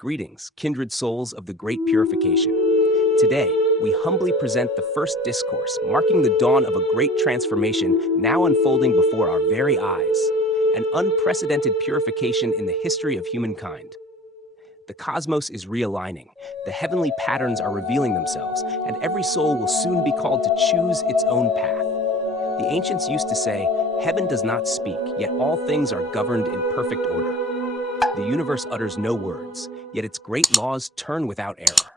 Greetings, kindred souls of the Great Purification. Today, we humbly present the first discourse, marking the dawn of a great transformation now unfolding before our very eyes, an unprecedented purification in the history of humankind. The cosmos is realigning, the heavenly patterns are revealing themselves, and every soul will soon be called to choose its own path. The ancients used to say, "Heaven does not speak, yet all things are governed in perfect order." The universe utters no words, yet its great laws turn without error.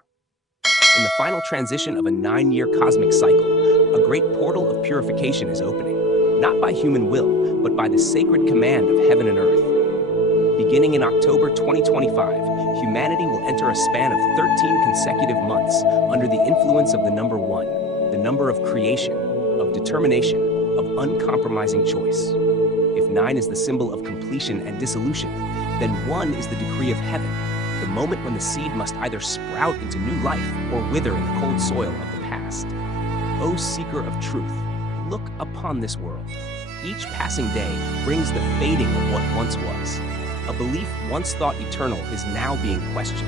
In the final transition of a 9-year cosmic cycle, a great portal of purification is opening, not by human will, but by the sacred command of heaven and earth. Beginning in October 2025, humanity will enter a span of 13 consecutive months under the influence of the number 1, the number of creation, of determination, of uncompromising choice. If 9 is the symbol of completion and dissolution, then 1 is the decree of heaven, the moment when the seed must either sprout into new life or wither in the cold soil of the past. O seeker of truth, look upon this world. Each passing day brings the fading of what once was. A belief once thought eternal is now being questioned.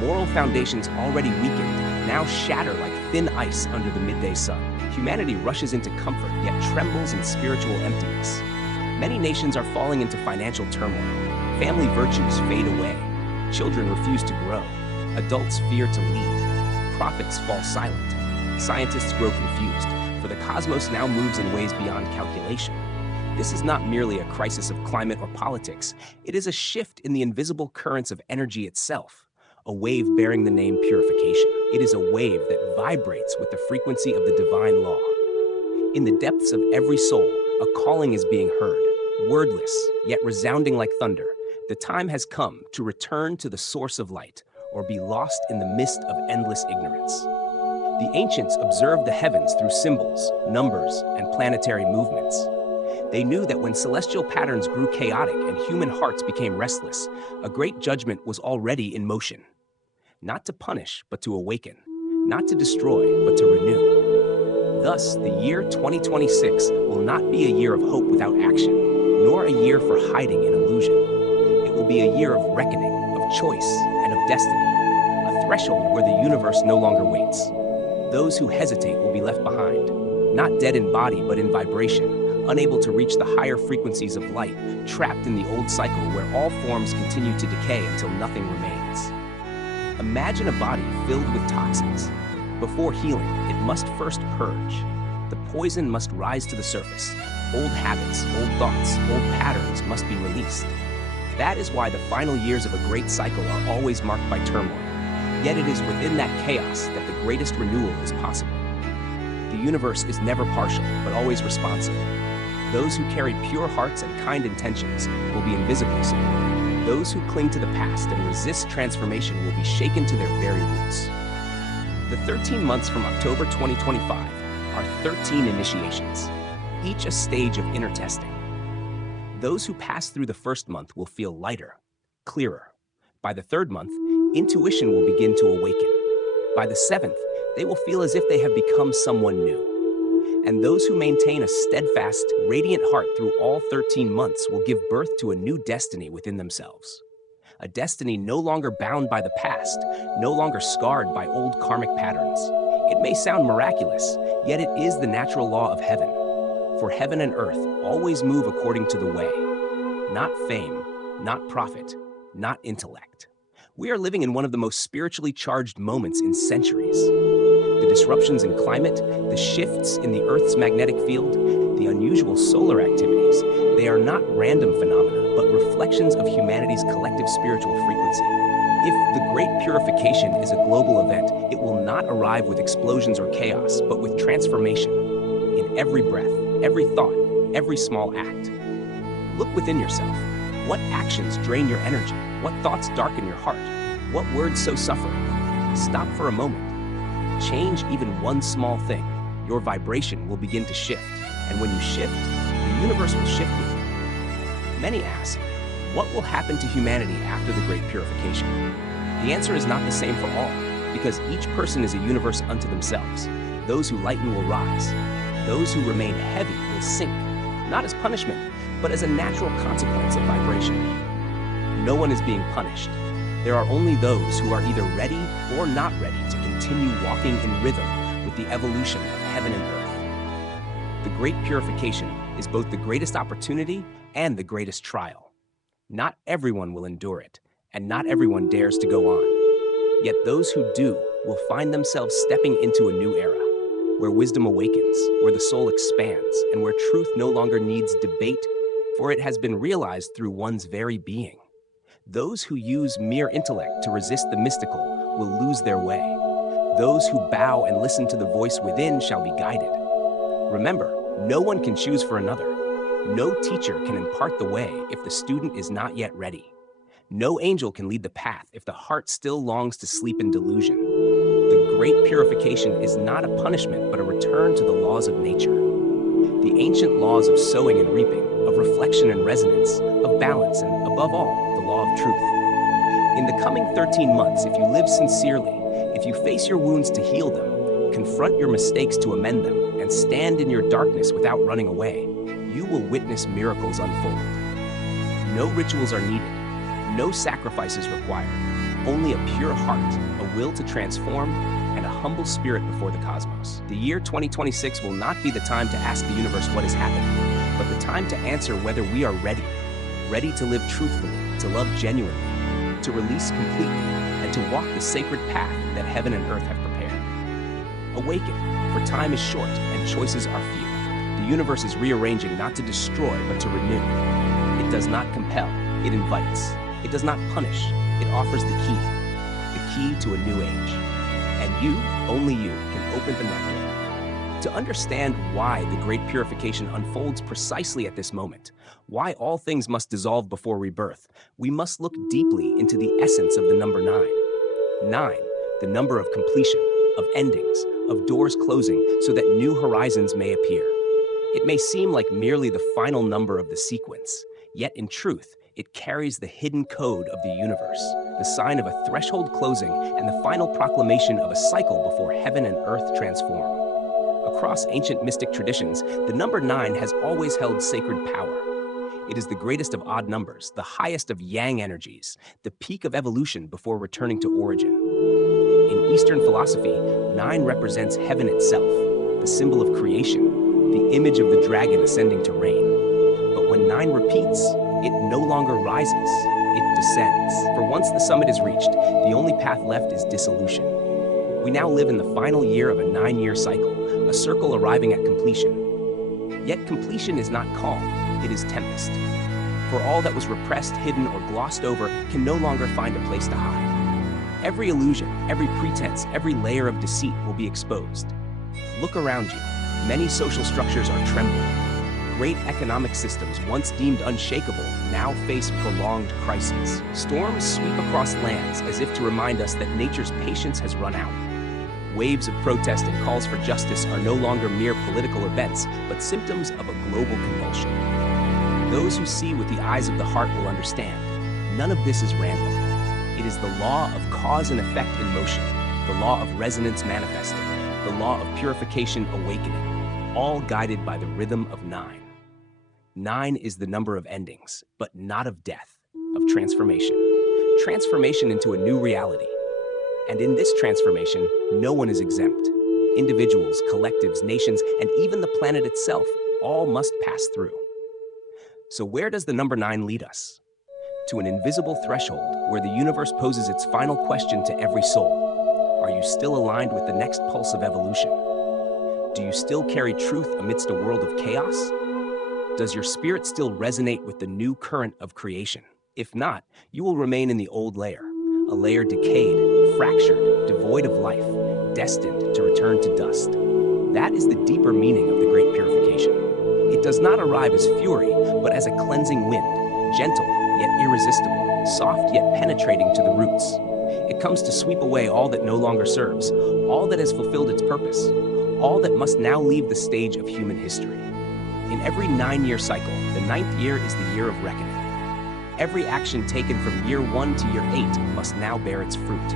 Moral foundations already weakened now shatter like thin ice under the midday sun. Humanity rushes into comfort, yet trembles in spiritual emptiness. Many nations are falling into financial turmoil. Family virtues fade away. Children refuse to grow. Adults fear to lead. Prophets fall silent. Scientists grow confused, for the cosmos now moves in ways beyond calculation. This is not merely a crisis of climate or politics. It is a shift in the invisible currents of energy itself, a wave bearing the name purification. It is a wave that vibrates with the frequency of the divine law. In the depths of every soul, a calling is being heard, wordless, yet resounding like thunder. The time has come to return to the source of light, or be lost in the mist of endless ignorance. The ancients observed the heavens through symbols, numbers, and planetary movements. They knew that when celestial patterns grew chaotic and human hearts became restless, a great judgment was already in motion. Not to punish, but to awaken. Not to destroy, but to renew. Thus, the year 2026 will not be a year of hope without action, nor a year for hiding in illusion. It will be a year of reckoning, of choice, and of destiny, a threshold where the universe no longer waits. Those who hesitate will be left behind, not dead in body but in vibration, unable to reach the higher frequencies of light, trapped in the old cycle where all forms continue to decay until nothing remains. Imagine a body filled with toxins. Before healing, it must first purge. The poison must rise to the surface. Old habits, old thoughts, old patterns must be released. That is why the final years of a great cycle are always marked by turmoil. Yet it is within that chaos that the greatest renewal is possible. The universe is never partial, but always responsive. Those who carry pure hearts and kind intentions will be invisible soon. Those who cling to the past and resist transformation will be shaken to their very roots. The 13 months from October 2025 are 13 initiations, each a stage of inner testing. Those who pass through the first month will feel lighter, clearer. By the third month, intuition will begin to awaken. By the seventh, they will feel as if they have become someone new. And those who maintain a steadfast, radiant heart through all 13 months will give birth to a new destiny within themselves. A destiny no longer bound by the past, no longer scarred by old karmic patterns. It may sound miraculous, yet it is the natural law of heaven. For heaven and earth always move according to the way. Not fame, not profit, not intellect. We are living in one of the most spiritually charged moments in centuries. The disruptions in climate, the shifts in the Earth's magnetic field, the unusual solar activities, they are not random phenomena, but reflections of humanity's collective spiritual frequency. If the Great Purification is a global event, it will not arrive with explosions or chaos, but with transformation. In every breath, every thought, every small act. Look within yourself. What actions drain your energy? What thoughts darken your heart? What words sow suffering? Stop for a moment. Change even one small thing. Your vibration will begin to shift. And when you shift, the universe will shift with you. Many ask, what will happen to humanity after the Great Purification? The answer is not the same for all, because each person is a universe unto themselves. Those who lighten will rise. Those who remain heavy will sink, not as punishment, but as a natural consequence of vibration. No one is being punished. There are only those who are either ready or not ready to continue walking in rhythm with the evolution of heaven and earth. The Great Purification is both the greatest opportunity and the greatest trial. Not everyone will endure it, and not everyone dares to go on. Yet those who do will find themselves stepping into a new era, where wisdom awakens, where the soul expands, and where truth no longer needs debate, for it has been realized through one's very being. Those who use mere intellect to resist the mystical will lose their way. Those who bow and listen to the voice within shall be guided. Remember, no one can choose for another. No teacher can impart the way if the student is not yet ready. No angel can lead the path if the heart still longs to sleep in delusion. The Great Purification is not a punishment but a return to the laws of nature. The ancient laws of sowing and reaping, of reflection and resonance, of balance, and above all, the law of truth. In the coming 13 months, if you live sincerely, if you face your wounds to heal them, confront your mistakes to amend them, and stand in your darkness without running away, you will witness miracles unfold. No rituals are needed, no sacrifices required, only a pure heart, a will to transform, and a humble spirit before the cosmos. The year 2026 will not be the time to ask the universe what is happening, but the time to answer whether we are ready. Ready to live truthfully, to love genuinely, to release completely, and to walk the sacred path that heaven and earth have prepared. Awaken, for time is short and choices are few. The universe is rearranging not to destroy, but to renew. It does not compel, it invites. It does not punish, it offers the key to a new age. And you, only you, can open the nectar. To understand why the Great Purification unfolds precisely at this moment, why all things must dissolve before rebirth, we must look deeply into the essence of the number 9. 9, the number of completion, of endings, of doors closing so that new horizons may appear. It may seem like merely the final number of the sequence, yet in truth, it carries the hidden code of the universe, the sign of a threshold closing and the final proclamation of a cycle before heaven and earth transform. Across ancient mystic traditions, the number 9 has always held sacred power. It is the greatest of odd numbers, the highest of yang energies, the peak of evolution before returning to origin. In Eastern philosophy, 9 represents heaven itself, the symbol of creation, the image of the dragon ascending to reign. But when 9 repeats, it no longer rises, it descends. For once the summit is reached, the only path left is dissolution. We now live in the final year of a 9-year cycle, a circle arriving at completion. Yet completion is not calm, it is tempest. For all that was repressed, hidden, or glossed over can no longer find a place to hide. Every illusion, every pretense, every layer of deceit will be exposed. Look around you. Many social structures are trembling. Great economic systems, once deemed unshakable, now face prolonged crises. Storms sweep across lands as if to remind us that nature's patience has run out. Waves of protest and calls for justice are no longer mere political events, but symptoms of a global convulsion. Those who see with the eyes of the heart will understand. None of this is random. It is the law of cause and effect in motion, the law of resonance manifesting, the law of purification awakening, all guided by the rhythm of 9. 9 is the number of endings, but not of death, of transformation. Transformation into a new reality. And in this transformation, no one is exempt. Individuals, collectives, nations, and even the planet itself all must pass through. So where does the number 9 lead us? To an invisible threshold where the universe poses its final question to every soul. Are you still aligned with the next pulse of evolution? Do you still carry truth amidst a world of chaos? Does your spirit still resonate with the new current of creation? If not, you will remain in the old layer, a layer decayed, fractured, devoid of life, destined to return to dust. That is the deeper meaning of the Great Purification. It does not arrive as fury, but as a cleansing wind, gentle yet irresistible, soft yet penetrating to the roots. It comes to sweep away all that no longer serves, all that has fulfilled its purpose, all that must now leave the stage of human history. In every 9-year cycle, the 9th year is the year of reckoning. Every action taken from year 1 to year 8 must now bear its fruit.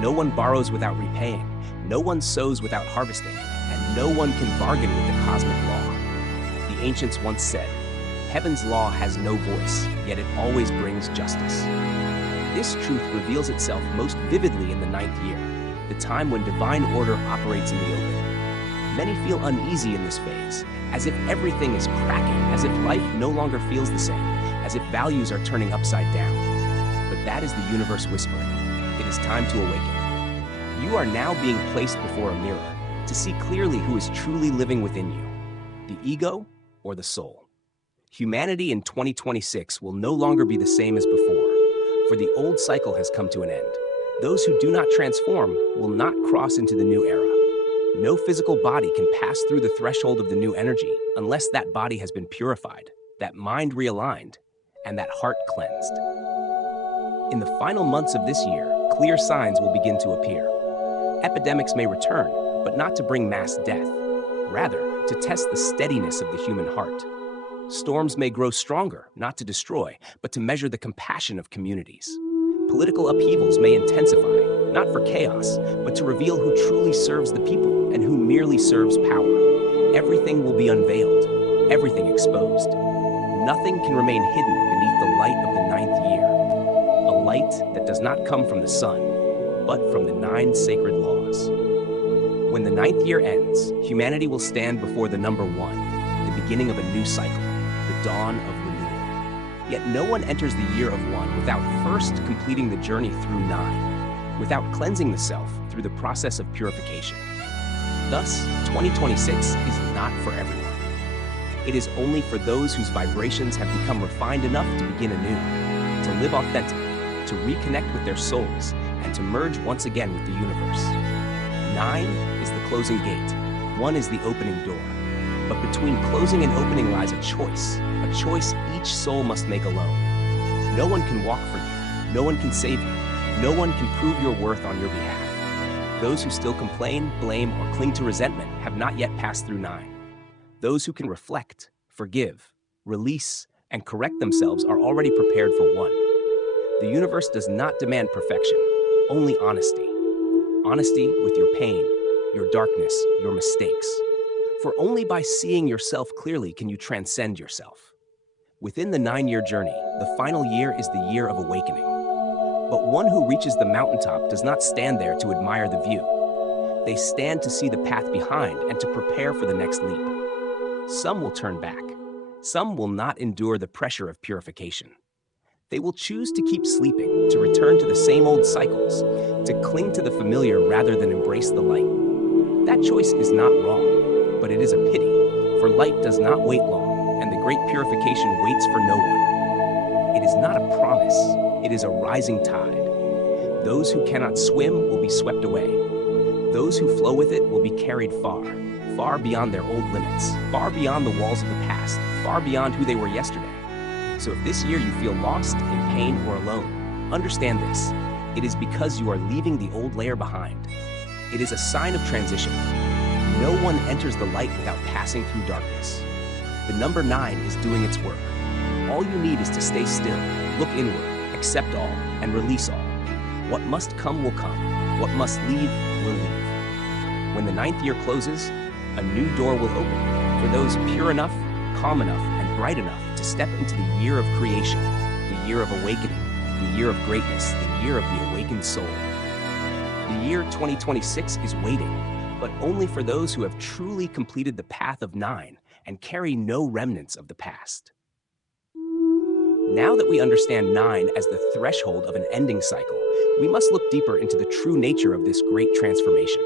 No one borrows without repaying, no one sows without harvesting, and no one can bargain with the cosmic law. The ancients once said, "Heaven's law has no voice, yet it always brings justice." This truth reveals itself most vividly in the ninth year, the time when divine order operates in the open. Many feel uneasy in this phase, as if everything is cracking, as if life no longer feels the same, as if values are turning upside down. But that is the universe whispering. It is time to awaken. You are now being placed before a mirror to see clearly who is truly living within you, the ego or the soul. Humanity in 2026 will no longer be the same as before, for the old cycle has come to an end. Those who do not transform will not cross into the new era. No physical body can pass through the threshold of the new energy unless that body has been purified, that mind realigned, and that heart cleansed. In the final months of this year, clear signs will begin to appear. Epidemics may return, but not to bring mass death, rather to test the steadiness of the human heart. Storms may grow stronger, not to destroy, but to measure the compassion of communities. Political upheavals may intensify, not for chaos, but to reveal who truly serves the people and who merely serves power. Everything will be unveiled, everything exposed. Nothing can remain hidden beneath the light of the ninth year, a light that does not come from the sun, but from the 9 sacred laws. When the ninth year ends, humanity will stand before the number 1, the beginning of a new cycle, the dawn of renewal. Yet no one enters the year of 1 without first completing the journey through 9, without cleansing the self through the process of purification. Thus, 2026 is not for everyone. It is only for those whose vibrations have become refined enough to begin anew, to live authentically, to reconnect with their souls, and to merge once again with the universe. 9 is the closing gate, 1 is the opening door. But between closing and opening lies a choice each soul must make alone. No one can walk for you, no one can save you, no one can prove your worth on your behalf. Those who still complain, blame, or cling to resentment have not yet passed through 9. Those who can reflect, forgive, release, and correct themselves are already prepared for 1. The universe does not demand perfection, only honesty. Honesty with your pain, your darkness, your mistakes. For only by seeing yourself clearly can you transcend yourself. Within the 9-year journey, the final year is the year of awakening. But one who reaches the mountaintop does not stand there to admire the view. They stand to see the path behind and to prepare for the next leap. Some will turn back. Some will not endure the pressure of purification. They will choose to keep sleeping, to return to the same old cycles, to cling to the familiar rather than embrace the light. That choice is not wrong, but it is a pity, for light does not wait long, and the great purification waits for no one. It is not a promise, it is a rising tide. Those who cannot swim will be swept away. Those who flow with it will be carried far, far beyond their old limits, far beyond the walls of the past, far beyond who they were yesterday. So if this year you feel lost, in pain, or alone, understand this. It is because you are leaving the old layer behind. It is a sign of transition. No one enters the light without passing through darkness. The number 9 is doing its work. All you need is to stay still, look inward, accept all, and release all. What must come will come. What must leave will leave. When the 9th year closes, a new door will open for those pure enough, calm enough, and bright enough to step into the year of creation, the year of awakening, the year of greatness, the year of the awakened soul. The year 2026 is waiting, but only for those who have truly completed the path of 9 and carry no remnants of the past. Now that we understand 9 as the threshold of an ending cycle, we must look deeper into the true nature of this great transformation.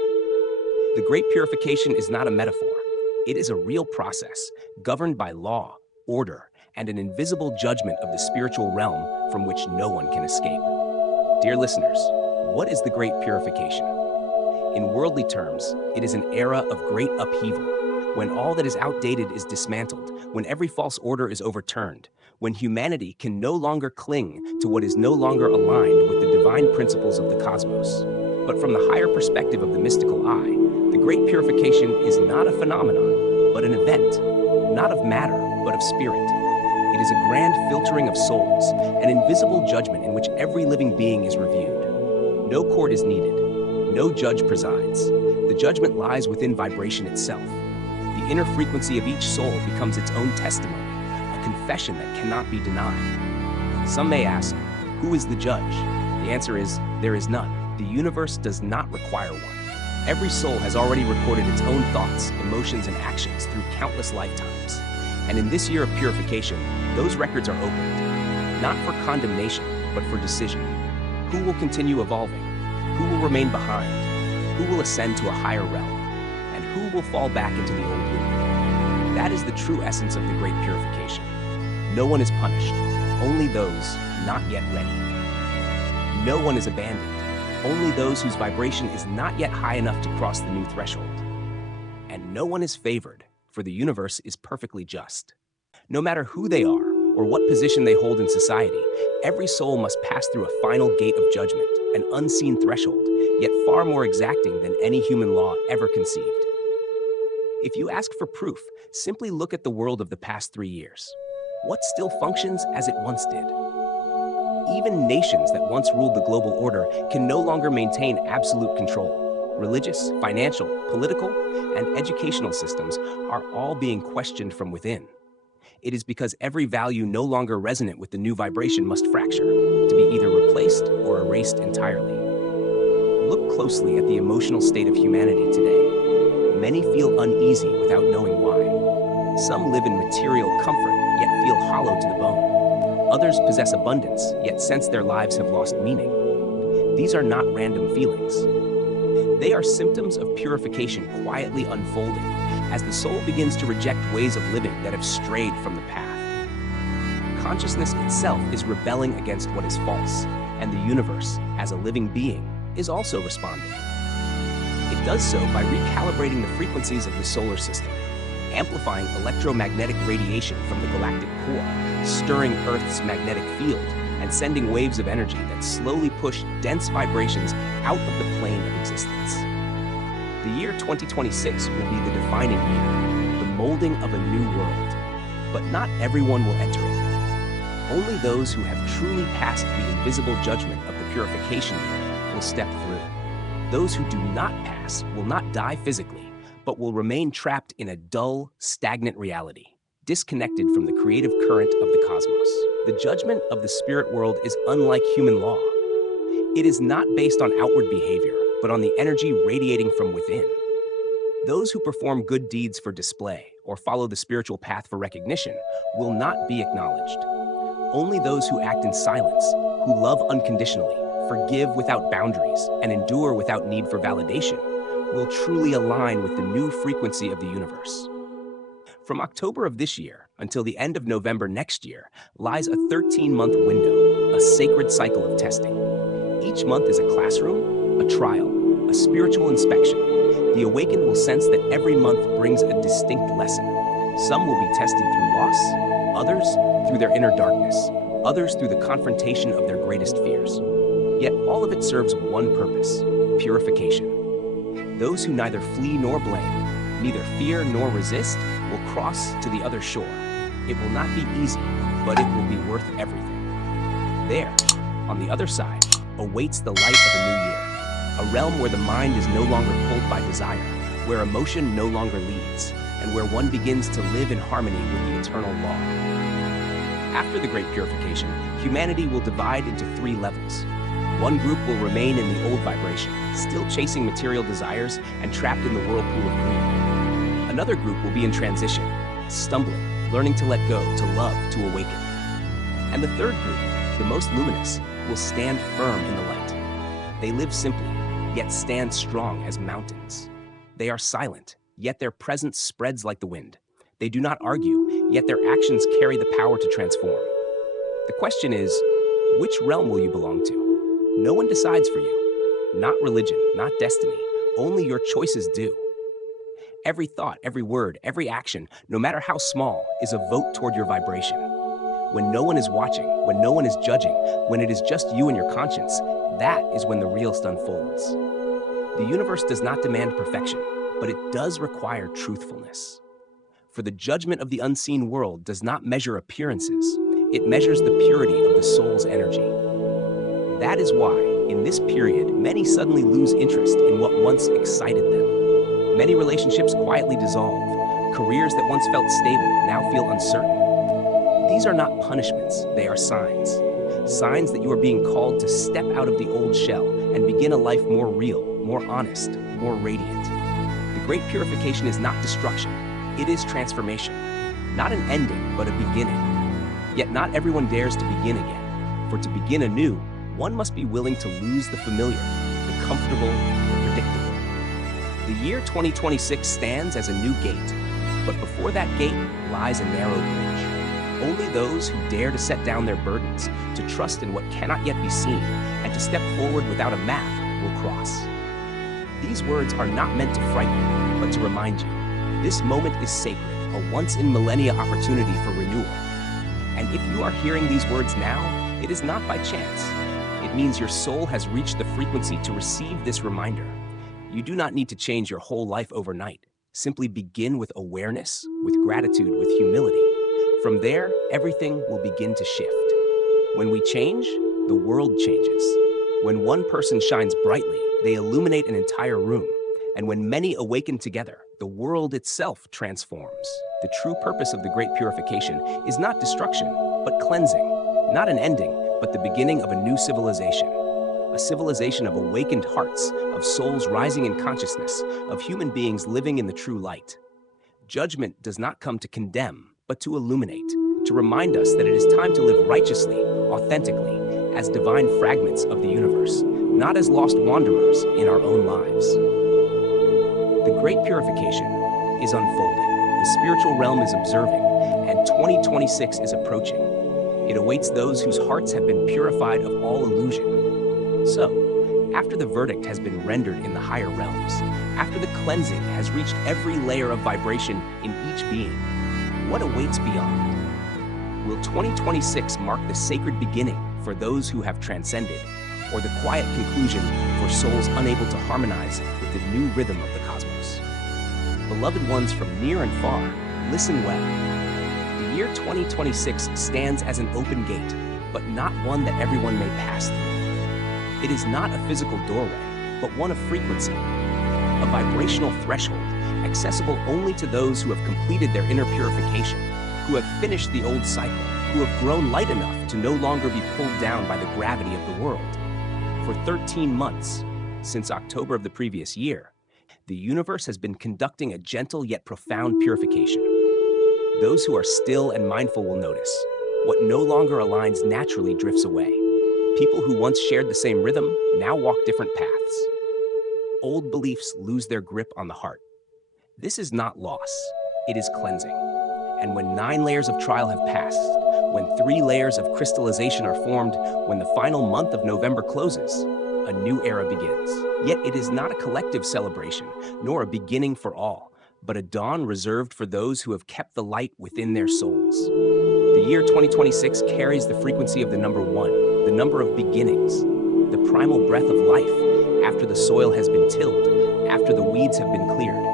The great purification is not a metaphor. It is a real process, governed by law, order, and an invisible judgment of the spiritual realm from which no one can escape. Dear listeners, what is the great purification? In worldly terms, it is an era of great upheaval, when all that is outdated is dismantled, when every false order is overturned, when humanity can no longer cling to what is no longer aligned with the divine principles of the cosmos. But from the higher perspective of the mystical eye, the great purification is not a phenomenon, but an event, not of matter, but of spirit. It is a grand filtering of souls, an invisible judgment in which every living being is reviewed. No court is needed. No judge presides. The judgment lies within vibration itself. The inner frequency of each soul becomes its own testimony, a confession that cannot be denied. Some may ask, who is the judge? The answer is, there is none. The universe does not require one. Every soul has already recorded its own thoughts, emotions, and actions through countless lifetimes. And in this year of purification, those records are opened, not for condemnation, but for decision. Who will continue evolving? Who will remain behind? Who will ascend to a higher realm? And who will fall back into the old loop? That is the true essence of the great purification. No one is punished, only those not yet ready. No one is abandoned, only those whose vibration is not yet high enough to cross the new threshold. And no one is favored, for the universe is perfectly just. No matter who they are or what position they hold in society, every soul must pass through a final gate of judgment, an unseen threshold, yet far more exacting than any human law ever conceived. If you ask for proof, simply look at the world of the past 3 years. What still functions as it once did? Even nations that once ruled the global order can no longer maintain absolute control. Religious, financial, political, and educational systems are all being questioned from within. It is because every value no longer resonant with the new vibration must fracture, to be either replaced or erased entirely. Look closely at the emotional state of humanity today. Many feel uneasy without knowing why. Some live in material comfort, yet feel hollow to the bone. Others possess abundance, yet sense their lives have lost meaning. These are not random feelings. They are symptoms of purification quietly unfolding as the soul begins to reject ways of living that have strayed from the path. Consciousness itself is rebelling against what is false, and the universe, as a living being, is also responding. It does so by recalibrating the frequencies of the solar system, amplifying electromagnetic radiation from the galactic core, stirring Earth's magnetic field, and sending waves of energy that slowly push dense vibrations out of the plane of existence. The year 2026 will be the defining year, the molding of a new world. But not everyone will enter it. Only those who have truly passed the invisible judgment of the purification year will step through. Those who do not pass will not die physically, but will remain trapped in a dull, stagnant reality, disconnected from the creative current of the cosmos. The judgment of the spirit world is unlike human law. It is not based on outward behavior, but on the energy radiating from within. Those who perform good deeds for display or follow the spiritual path for recognition will not be acknowledged. Only those who act in silence, who love unconditionally, forgive without boundaries, and endure without need for validation, will truly align with the new frequency of the universe. From October of this year until the end of November next year lies a 13-month window, a sacred cycle of testing. Each month is a classroom, a trial, a spiritual inspection. The awakened will sense that every month brings a distinct lesson. Some will be tested through loss, others through their inner darkness, others through the confrontation of their greatest fears. Yet all of it serves one purpose: purification. Those who neither flee nor blame, neither fear nor resist, will cross to the other shore. It will not be easy, but it will be worth everything. There, on the other side, awaits the light of a new year, a realm where the mind is no longer pulled by desire, where emotion no longer leads, and where one begins to live in harmony with the eternal law. After the Great Purification, humanity will divide into 3 levels. One group will remain in the old vibration, still chasing material desires and trapped in the whirlpool of greed. Another group will be in transition, stumbling, learning to let go, to love, to awaken. And the third group, the most luminous, will stand firm in the light. They live simply, yet stand strong as mountains. They are silent, yet their presence spreads like the wind. They do not argue, yet their actions carry the power to transform. The question is, which realm will you belong to? No one decides for you. Not religion, not destiny. Only your choices do. Every thought, every word, every action, no matter how small, is a vote toward your vibration. When no one is watching, when no one is judging, when it is just you and your conscience, that is when the real unfolds. The universe does not demand perfection, but it does require truthfulness. For the judgment of the unseen world does not measure appearances, it measures the purity of the soul's energy. That is why, in this period, many suddenly lose interest in what once excited them. Many relationships quietly dissolve. Careers that once felt stable now feel uncertain. These are not punishments, they are signs. signs that you are being called to step out of the old shell and begin a life more real, more honest, more radiant. The Great Purification is not destruction, it is transformation. Not an ending, but a beginning. Yet not everyone dares to begin again. For to begin anew, one must be willing to lose the familiar, the comfortable, the predictable. The year 2026 stands as a new gate, but before that gate lies a narrow bridge. Only those who dare to set down their burdens, to trust in what cannot yet be seen, and to step forward without a map will cross. These words are not meant to frighten, but to remind you, this moment is sacred, a once-in-millennia opportunity for renewal. And if you are hearing these words now, it is not by chance. It means your soul has reached the frequency to receive this reminder. You do not need to change your whole life overnight. Simply begin with awareness, with gratitude, with humility. From there, everything will begin to shift. When we change, the world changes. When one person shines brightly, they illuminate an entire room. And when many awaken together, the world itself transforms. The true purpose of the Great Purification is not destruction, but cleansing. Not an ending, but the beginning of a new civilization. A civilization of awakened hearts, of souls rising in consciousness, of human beings living in the true light. Judgment does not come to condemn, but to illuminate, to remind us that it is time to live righteously, authentically, as divine fragments of the universe, not as lost wanderers in our own lives. The Great Purification is unfolding. The spiritual realm is observing, and 2026 is approaching. It awaits those whose hearts have been purified of all illusion. So, after the verdict has been rendered in the higher realms, after the cleansing has reached every layer of vibration in each being, what awaits beyond? Will 2026 mark the sacred beginning for those who have transcended, or the quiet conclusion for souls unable to harmonize with the new rhythm of the cosmos? Beloved ones from near and far, listen well. The year 2026 stands as an open gate, but not one that everyone may pass through. It is not a physical doorway, but one of frequency, a vibrational threshold, accessible only to those who have completed their inner purification, who have finished the old cycle, who have grown light enough to no longer be pulled down by the gravity of the world. For 13 months, since October of the previous year, the universe has been conducting a gentle yet profound purification. Those who are still and mindful will notice. What no longer aligns naturally drifts away. People who once shared the same rhythm now walk different paths. Old beliefs lose their grip on the heart. This is not loss, it is cleansing. And when 9 layers of trial have passed, when 3 layers of crystallization are formed, when the final month of November closes, a new era begins. Yet it is not a collective celebration, nor a beginning for all, but a dawn reserved for those who have kept the light within their souls. The year 2026 carries the frequency of the number 1, the number of beginnings, the primal breath of life, after the soil has been tilled, after the weeds have been cleared,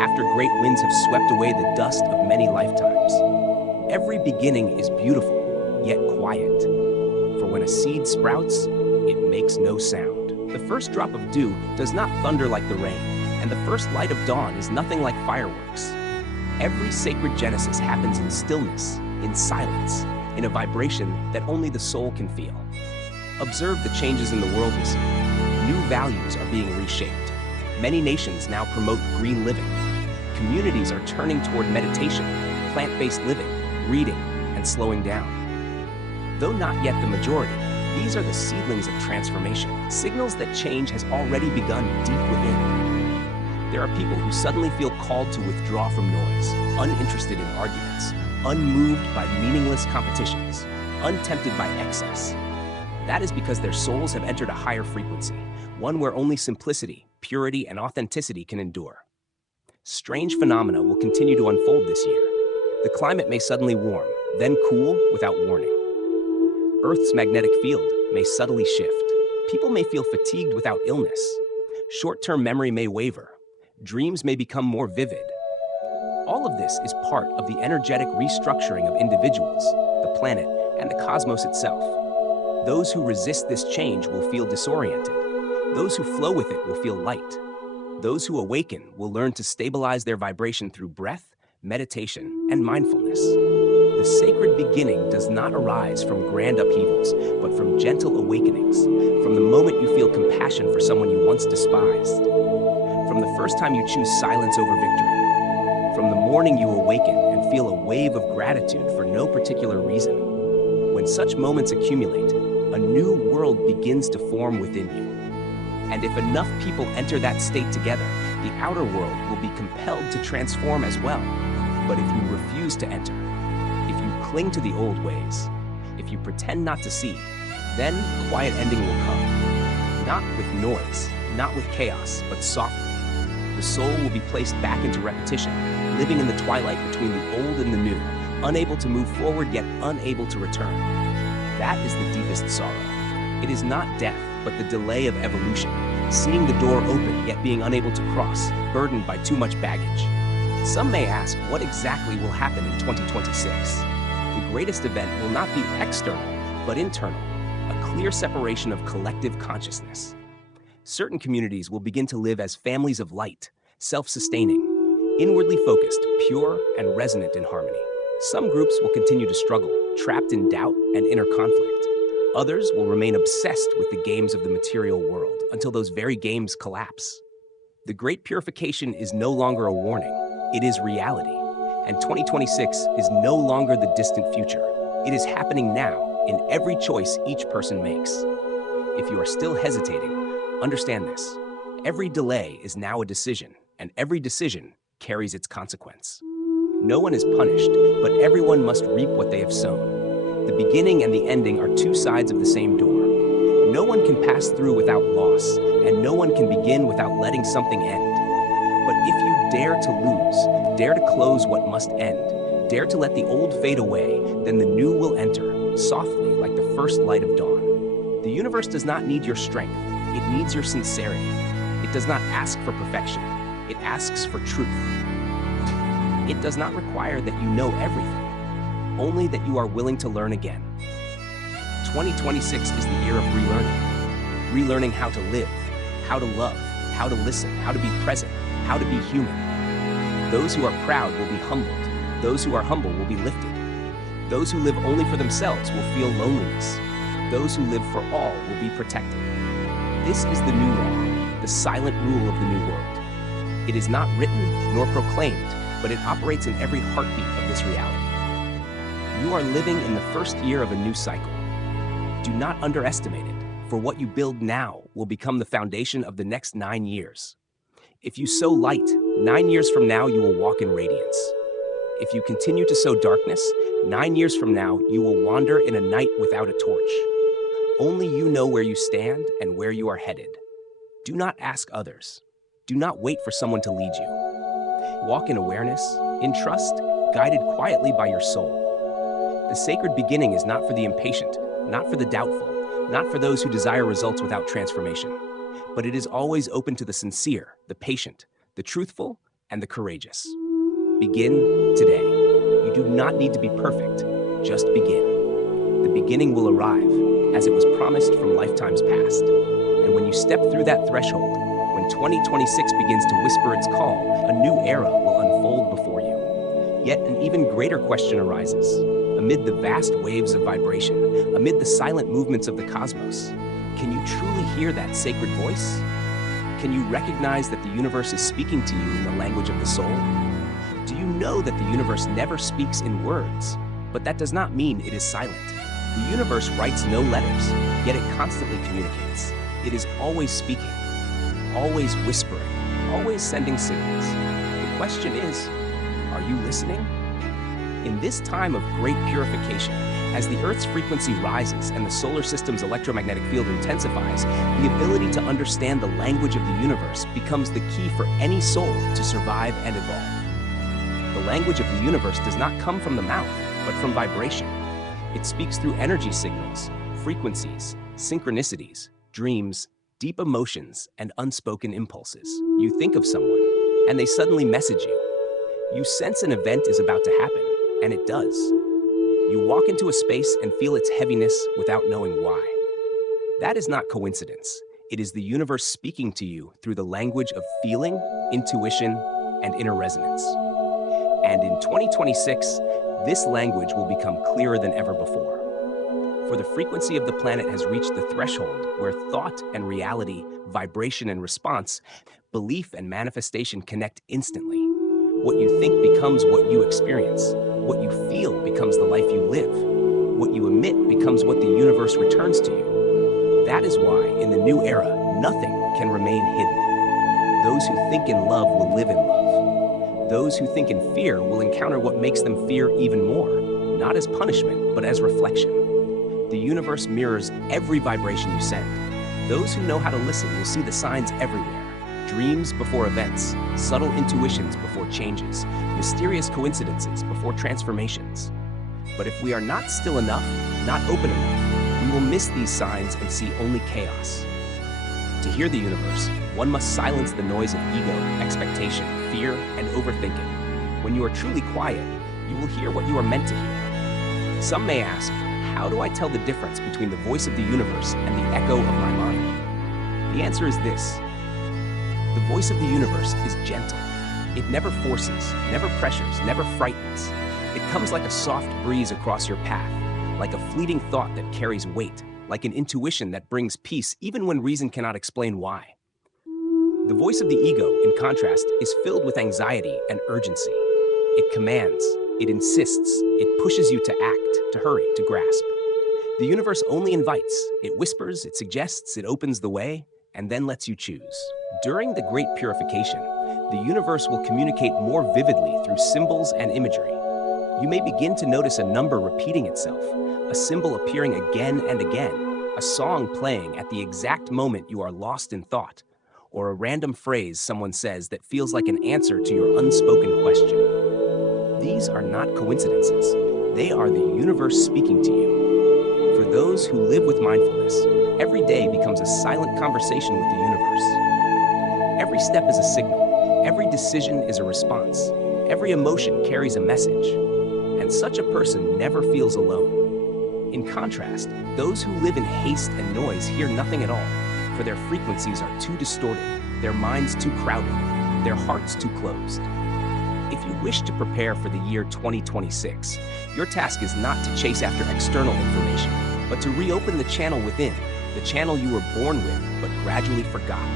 after great winds have swept away the dust of many lifetimes. Every beginning is beautiful, yet quiet. For when a seed sprouts, it makes no sound. The first drop of dew does not thunder like the rain, and the first light of dawn is nothing like fireworks. Every sacred genesis happens in stillness, in silence, in a vibration that only the soul can feel. Observe the changes in the world we see. New values are being reshaped. Many nations now promote green living. Communities are turning toward meditation, plant-based living, reading, and slowing down. Though not yet the majority, these are the seedlings of transformation, signals that change has already begun deep within. There are people who suddenly feel called to withdraw from noise, uninterested in arguments, unmoved by meaningless competitions, untempted by excess. That is because their souls have entered a higher frequency, one where only simplicity, purity, and authenticity can endure. Strange phenomena will continue to unfold this year. The climate may suddenly warm, then cool without warning. Earth's magnetic field may subtly shift. People may feel fatigued without illness. Short-term memory may waver. Dreams may become more vivid. All of this is part of the energetic restructuring of individuals, the planet, and the cosmos itself. Those who resist this change will feel disoriented. Those who flow with it will feel light. Those who awaken will learn to stabilize their vibration through breath, meditation, and mindfulness. The sacred beginning does not arise from grand upheavals, but from gentle awakenings, from the moment you feel compassion for someone you once despised, from the first time you choose silence over victory, from the morning you awaken and feel a wave of gratitude for no particular reason. When such moments accumulate, a new world begins to form within you. And if enough people enter that state together, the outer world will be compelled to transform as well. But if you refuse to enter, if you cling to the old ways, if you pretend not to see, then a quiet ending will come. Not with noise, not with chaos, but softly. The soul will be placed back into repetition, living in the twilight between the old and the new, unable to move forward yet unable to return. That is the deepest sorrow. It is not death, but the delay of evolution, seeing the door open yet being unable to cross, burdened by too much baggage. Some may ask what exactly will happen in 2026. The greatest event will not be external, but internal, a clear separation of collective consciousness. Certain communities will begin to live as families of light, self-sustaining, inwardly focused, pure, and resonant in harmony. Some groups will continue to struggle, trapped in doubt and inner conflict. Others will remain obsessed with the games of the material world until those very games collapse. The Great Purification is no longer a warning, it is reality. And 2026 is no longer the distant future. It is happening now in every choice each person makes. If you are still hesitating, understand this. Every delay is now a decision, and every decision carries its consequence. No one is punished, but everyone must reap what they have sown. The beginning and the ending are two sides of the same door. No one can pass through without loss, and no one can begin without letting something end. But if you dare to lose, dare to close what must end, dare to let the old fade away, then the new will enter, softly like the first light of dawn. The universe does not need your strength, it needs your sincerity. It does not ask for perfection, it asks for truth. It does not require that you know everything, only that you are willing to learn again. 2026 is the year of relearning. Relearning how to live, how to love, how to listen, how to be present, how to be human. Those who are proud will be humbled. Those who are humble will be lifted. Those who live only for themselves will feel loneliness. Those who live for all will be protected. This is the new law, the silent rule of the new world. It is not written nor proclaimed, but it operates in every heartbeat of this reality. You are living in the first year of a new cycle. Do not underestimate it, for what you build now will become the foundation of the next 9 years. If you sow light, 9 years from now you will walk in radiance. If you continue to sow darkness, 9 years from now you will wander in a night without a torch. Only you know where you stand and where you are headed. Do not ask others. Do not wait for someone to lead you. Walk in awareness, in trust, guided quietly by your soul. The sacred beginning is not for the impatient, not for the doubtful, not for those who desire results without transformation, but it is always open to the sincere, the patient, the truthful, and the courageous. Begin today. You do not need to be perfect, just begin. The beginning will arrive, as it was promised from lifetimes past. And when you step through that threshold, when 2026 begins to whisper its call, a new era will unfold before you. Yet an even greater question arises. Amid the vast waves of vibration, amid the silent movements of the cosmos, can you truly hear that sacred voice? Can you recognize that the universe is speaking to you in the language of the soul? Do you know that the universe never speaks in words, but that does not mean it is silent? The universe writes no letters, yet it constantly communicates. It is always speaking, always whispering, always sending signals. The question is, are you listening? In this time of great purification, as the Earth's frequency rises and the solar system's electromagnetic field intensifies, the ability to understand the language of the universe becomes the key for any soul to survive and evolve. The language of the universe does not come from the mouth, but from vibration. It speaks through energy signals, frequencies, synchronicities, dreams, deep emotions, and unspoken impulses. You think of someone, and they suddenly message you. You sense an event is about to happen, and it does. You walk into a space and feel its heaviness without knowing why. That is not coincidence. It is the universe speaking to you through the language of feeling, intuition, and inner resonance. And in 2026, this language will become clearer than ever before. For the frequency of the planet has reached the threshold where thought and reality, vibration and response, belief and manifestation connect instantly. What you think becomes what you experience. What you feel becomes the life you live. What you emit becomes what the universe returns to you. That is why, in the new era, nothing can remain hidden. Those who think in love will live in love. Those who think in fear will encounter what makes them fear even more, not as punishment, but as reflection. The universe mirrors every vibration you send. Those who know how to listen will see the signs everywhere. Dreams before events, subtle intuitions before changes, mysterious coincidences before transformations. But if we are not still enough, not open enough, we will miss these signs and see only chaos. To hear the universe, one must silence the noise of ego, expectation, fear, and overthinking. When you are truly quiet, you will hear what you are meant to hear. Some may ask, how do I tell the difference between the voice of the universe and the echo of my mind? The answer is this. The voice of the universe is gentle. It never forces, never pressures, never frightens. It comes like a soft breeze across your path, like a fleeting thought that carries weight, like an intuition that brings peace even when reason cannot explain why. The voice of the ego, in contrast, is filled with anxiety and urgency. It commands, it insists, it pushes you to act, to hurry, to grasp. The universe only invites, it whispers, it suggests, it opens the way, and then lets you choose. During the Great Purification, the universe will communicate more vividly through symbols and imagery. You may begin to notice a number repeating itself, a symbol appearing again and again, a song playing at the exact moment you are lost in thought, or a random phrase someone says that feels like an answer to your unspoken question. These are not coincidences. They are the universe speaking to you. For those who live with mindfulness, every day becomes a silent conversation with the universe. Every step is a signal. Every decision is a response. Every emotion carries a message. And such a person never feels alone. In contrast, those who live in haste and noise hear nothing at all, for their frequencies are too distorted, their minds too crowded, their hearts too closed. If you wish to prepare for the year 2026, your task is not to chase after external information, but to reopen the channel within, the channel you were born with but gradually forgot.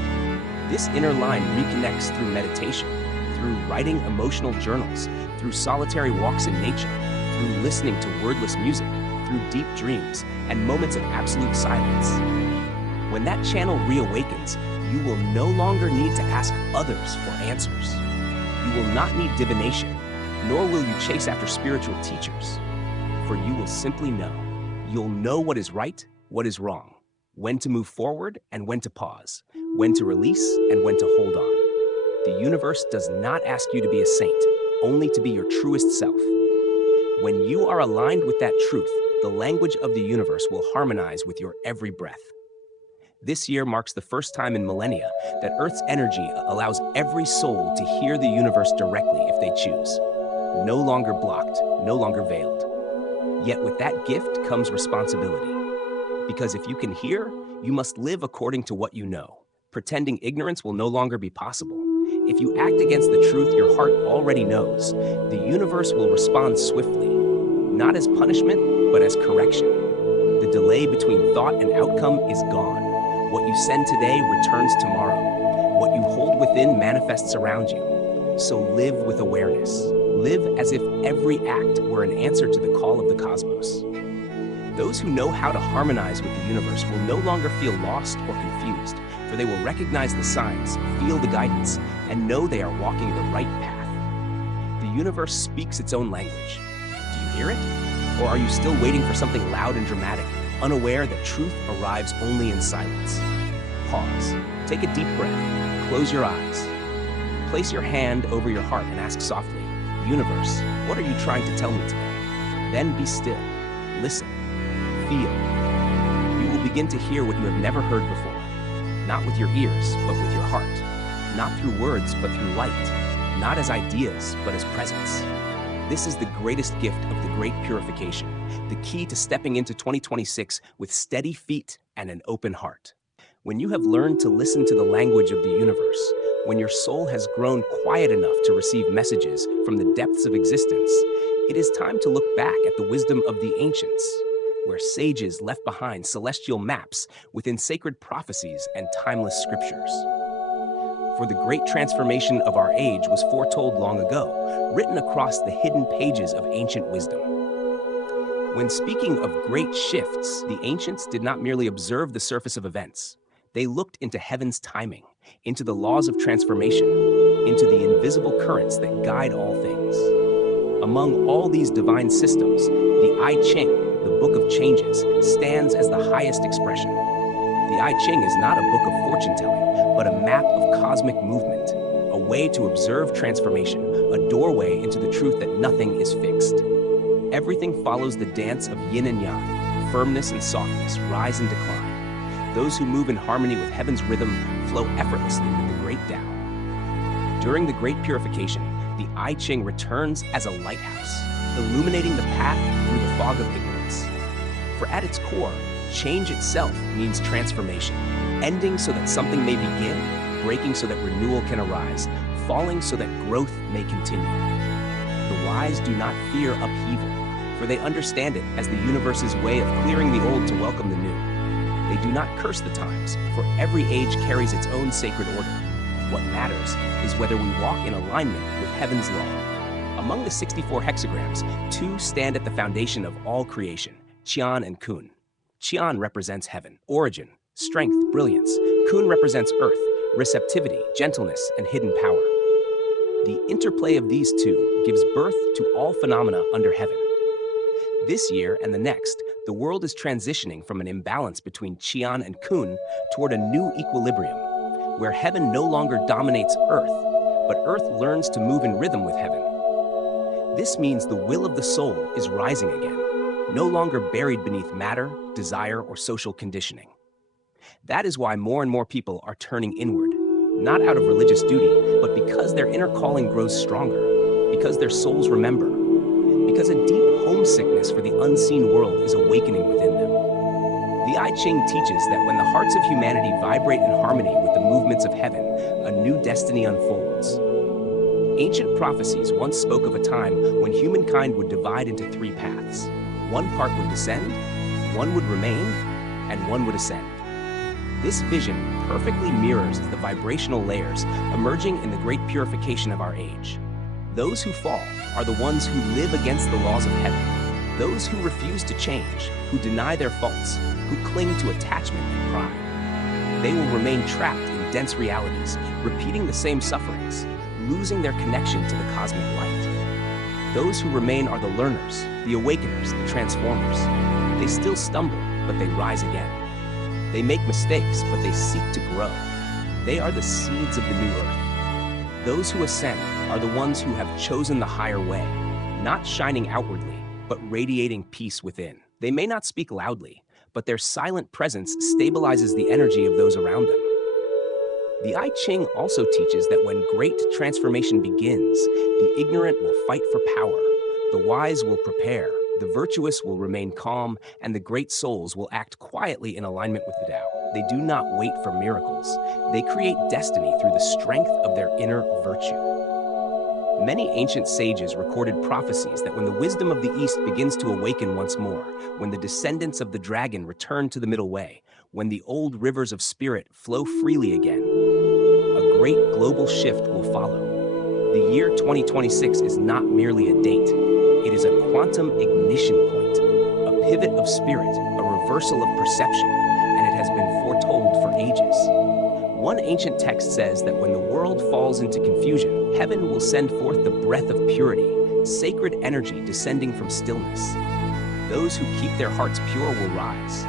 This inner line reconnects through meditation, through writing emotional journals, through solitary walks in nature, through listening to wordless music, through deep dreams, and moments of absolute silence. When that channel reawakens, you will no longer need to ask others for answers. You will not need divination, nor will you chase after spiritual teachers, for you will simply know. You'll know what is right, what is wrong, when to move forward and when to pause, when to release and when to hold on. The universe does not ask you to be a saint, only to be your truest self. When you are aligned with that truth, the language of the universe will harmonize with your every breath. This year marks the first time in millennia that Earth's energy allows every soul to hear the universe directly if they choose. No longer blocked, no longer veiled. Yet with that gift comes responsibility. Because if you can hear, you must live according to what you know. Pretending ignorance will no longer be possible. If you act against the truth your heart already knows, the universe will respond swiftly, not as punishment, but as correction. The delay between thought and outcome is gone. What you send today returns tomorrow. What you hold within manifests around you. So live with awareness. Live as if every act were an answer to the call of the cosmos. Those who know how to harmonize with the universe will no longer feel lost or confused, for they will recognize the signs, feel the guidance, and know they are walking the right path. The universe speaks its own language. Do you hear it? Or are you still waiting for something loud and dramatic, unaware that truth arrives only in silence? Pause. Take a deep breath. Close your eyes. Place your hand over your heart and ask softly, "Universe, what are you trying to tell me today?" Then be still. Listen. Feel. You will begin to hear what you have never heard before. Not with your ears, but with your heart. Not through words, but through light. Not as ideas, but as presence. This is the greatest gift of the Great Purification, the key to stepping into 2026 with steady feet and an open heart. When you have learned to listen to the language of the universe, When your soul has grown quiet enough to receive messages from the depths of existence, it is time to look back at the wisdom of the ancients, where sages left behind celestial maps within sacred prophecies and timeless scriptures. For the great transformation of our age was foretold long ago, written across the hidden pages of ancient wisdom. When speaking of great shifts, the ancients did not merely observe the surface of events. They looked into heaven's timing, into the laws of transformation, into the invisible currents that guide all things. Among all these divine systems, the I Ching, the Book of Changes, stands as the highest expression. The I Ching is not a book of fortune-telling, but a map of cosmic movement, a way to observe transformation, a doorway into the truth that nothing is fixed. Everything follows the dance of yin and yang, firmness and softness, rise and decline. Those who move in harmony with heaven's rhythm flow effortlessly with the great Tao. During the Great Purification, the I Ching returns as a lighthouse, illuminating the path through the fog of ignorance. For at its core, change itself means transformation, ending so that something may begin, breaking so that renewal can arise, falling so that growth may continue. The wise do not fear upheaval, for they understand it as the universe's way of clearing the old to welcome the new. They do not curse the times, for every age carries its own sacred order. What matters is whether we walk in alignment with heaven's law. Among the 64 hexagrams, 2 stand at the foundation of all creation, Qian and Kun. Qian represents heaven, origin, strength, brilliance. Kun represents earth, receptivity, gentleness, and hidden power. The interplay of these two gives birth to all phenomena under heaven. This year and the next, the world is transitioning from an imbalance between Qian and Kun toward a new equilibrium, where heaven no longer dominates earth, but earth learns to move in rhythm with heaven. This means the will of the soul is rising again, no longer buried beneath matter, desire, or social conditioning. That is why more and more people are turning inward, not out of religious duty, but because their inner calling grows stronger, because their souls remember, because a deep homesickness for the unseen world is awakening within them. The I Ching teaches that when the hearts of humanity vibrate in harmony with the movements of heaven, a new destiny unfolds. Ancient prophecies once spoke of a time when humankind would divide into 3 paths. One part would descend, one would remain, and one would ascend. This vision perfectly mirrors the vibrational layers emerging in the great purification of our age. Those who fall are the ones who live against the laws of heaven, those who refuse to change, who deny their faults, who cling to attachment and pride. They will remain trapped in dense realities, repeating the same sufferings, losing their connection to the cosmic light. Those who remain are the learners, the awakeners, the transformers. They still stumble, but they rise again. They make mistakes, but they seek to grow. They are the seeds of the new earth. Those who ascend are the ones who have chosen the higher way, not shining outwardly, but radiating peace within. They may not speak loudly, but their silent presence stabilizes the energy of those around them. The I Ching also teaches that when great transformation begins, the ignorant will fight for power, the wise will prepare, the virtuous will remain calm, and the great souls will act quietly in alignment with the Tao. They do not wait for miracles. They create destiny through the strength of their inner virtue. Many ancient sages recorded prophecies that when the wisdom of the East begins to awaken once more, when the descendants of the dragon return to the middle way, when the old rivers of spirit flow freely again, a great global shift will follow. The year 2026 is not merely a date. It is a quantum ignition point, a pivot of spirit, a reversal of perception, and it has been foretold for ages. One ancient text says that when the world falls into confusion, heaven will send forth the breath of purity, sacred energy descending from stillness. Those who keep their hearts pure will rise.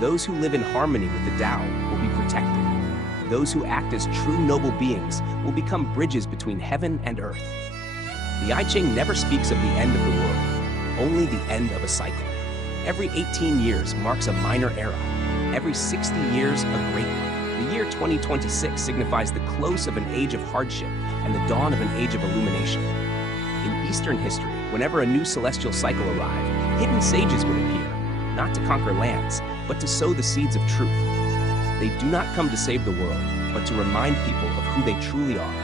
Those who live in harmony with the Tao will be protected. Those who act as true noble beings will become bridges between heaven and earth. The I Ching never speaks of the end of the world, only the end of a cycle. Every 18 years marks a minor era. Every 60 years, a great one. The year 2026 signifies the close of an age of hardship and the dawn of an age of illumination. In Eastern history, whenever a new celestial cycle arrived, hidden sages would appear, not to conquer lands, but to sow the seeds of truth. They do not come to save the world, but to remind people of who they truly are.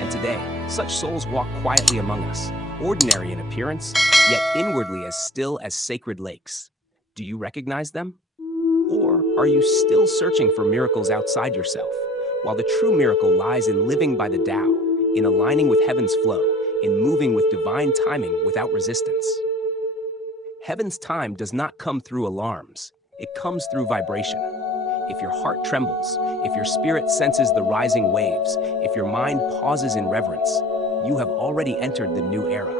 And today, such souls walk quietly among us, ordinary in appearance, yet inwardly as still as sacred lakes. Do you recognize them? Or are you still searching for miracles outside yourself, while the true miracle lies in living by the Tao, in aligning with heaven's flow, in moving with divine timing without resistance? Heaven's time does not come through alarms. It comes through vibration. If your heart trembles, if your spirit senses the rising waves, if your mind pauses in reverence, you have already entered the new era.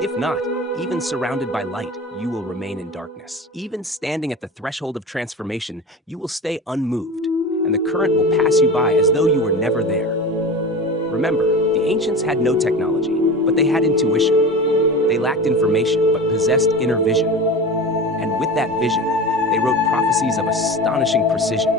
If not, even surrounded by light, you will remain in darkness. Even standing at the threshold of transformation, you will stay unmoved, and the current will pass you by as though you were never there. Remember, the ancients had no technology, but they had intuition. They lacked information, but possessed inner vision. And with that vision, they wrote prophecies of astonishing precision,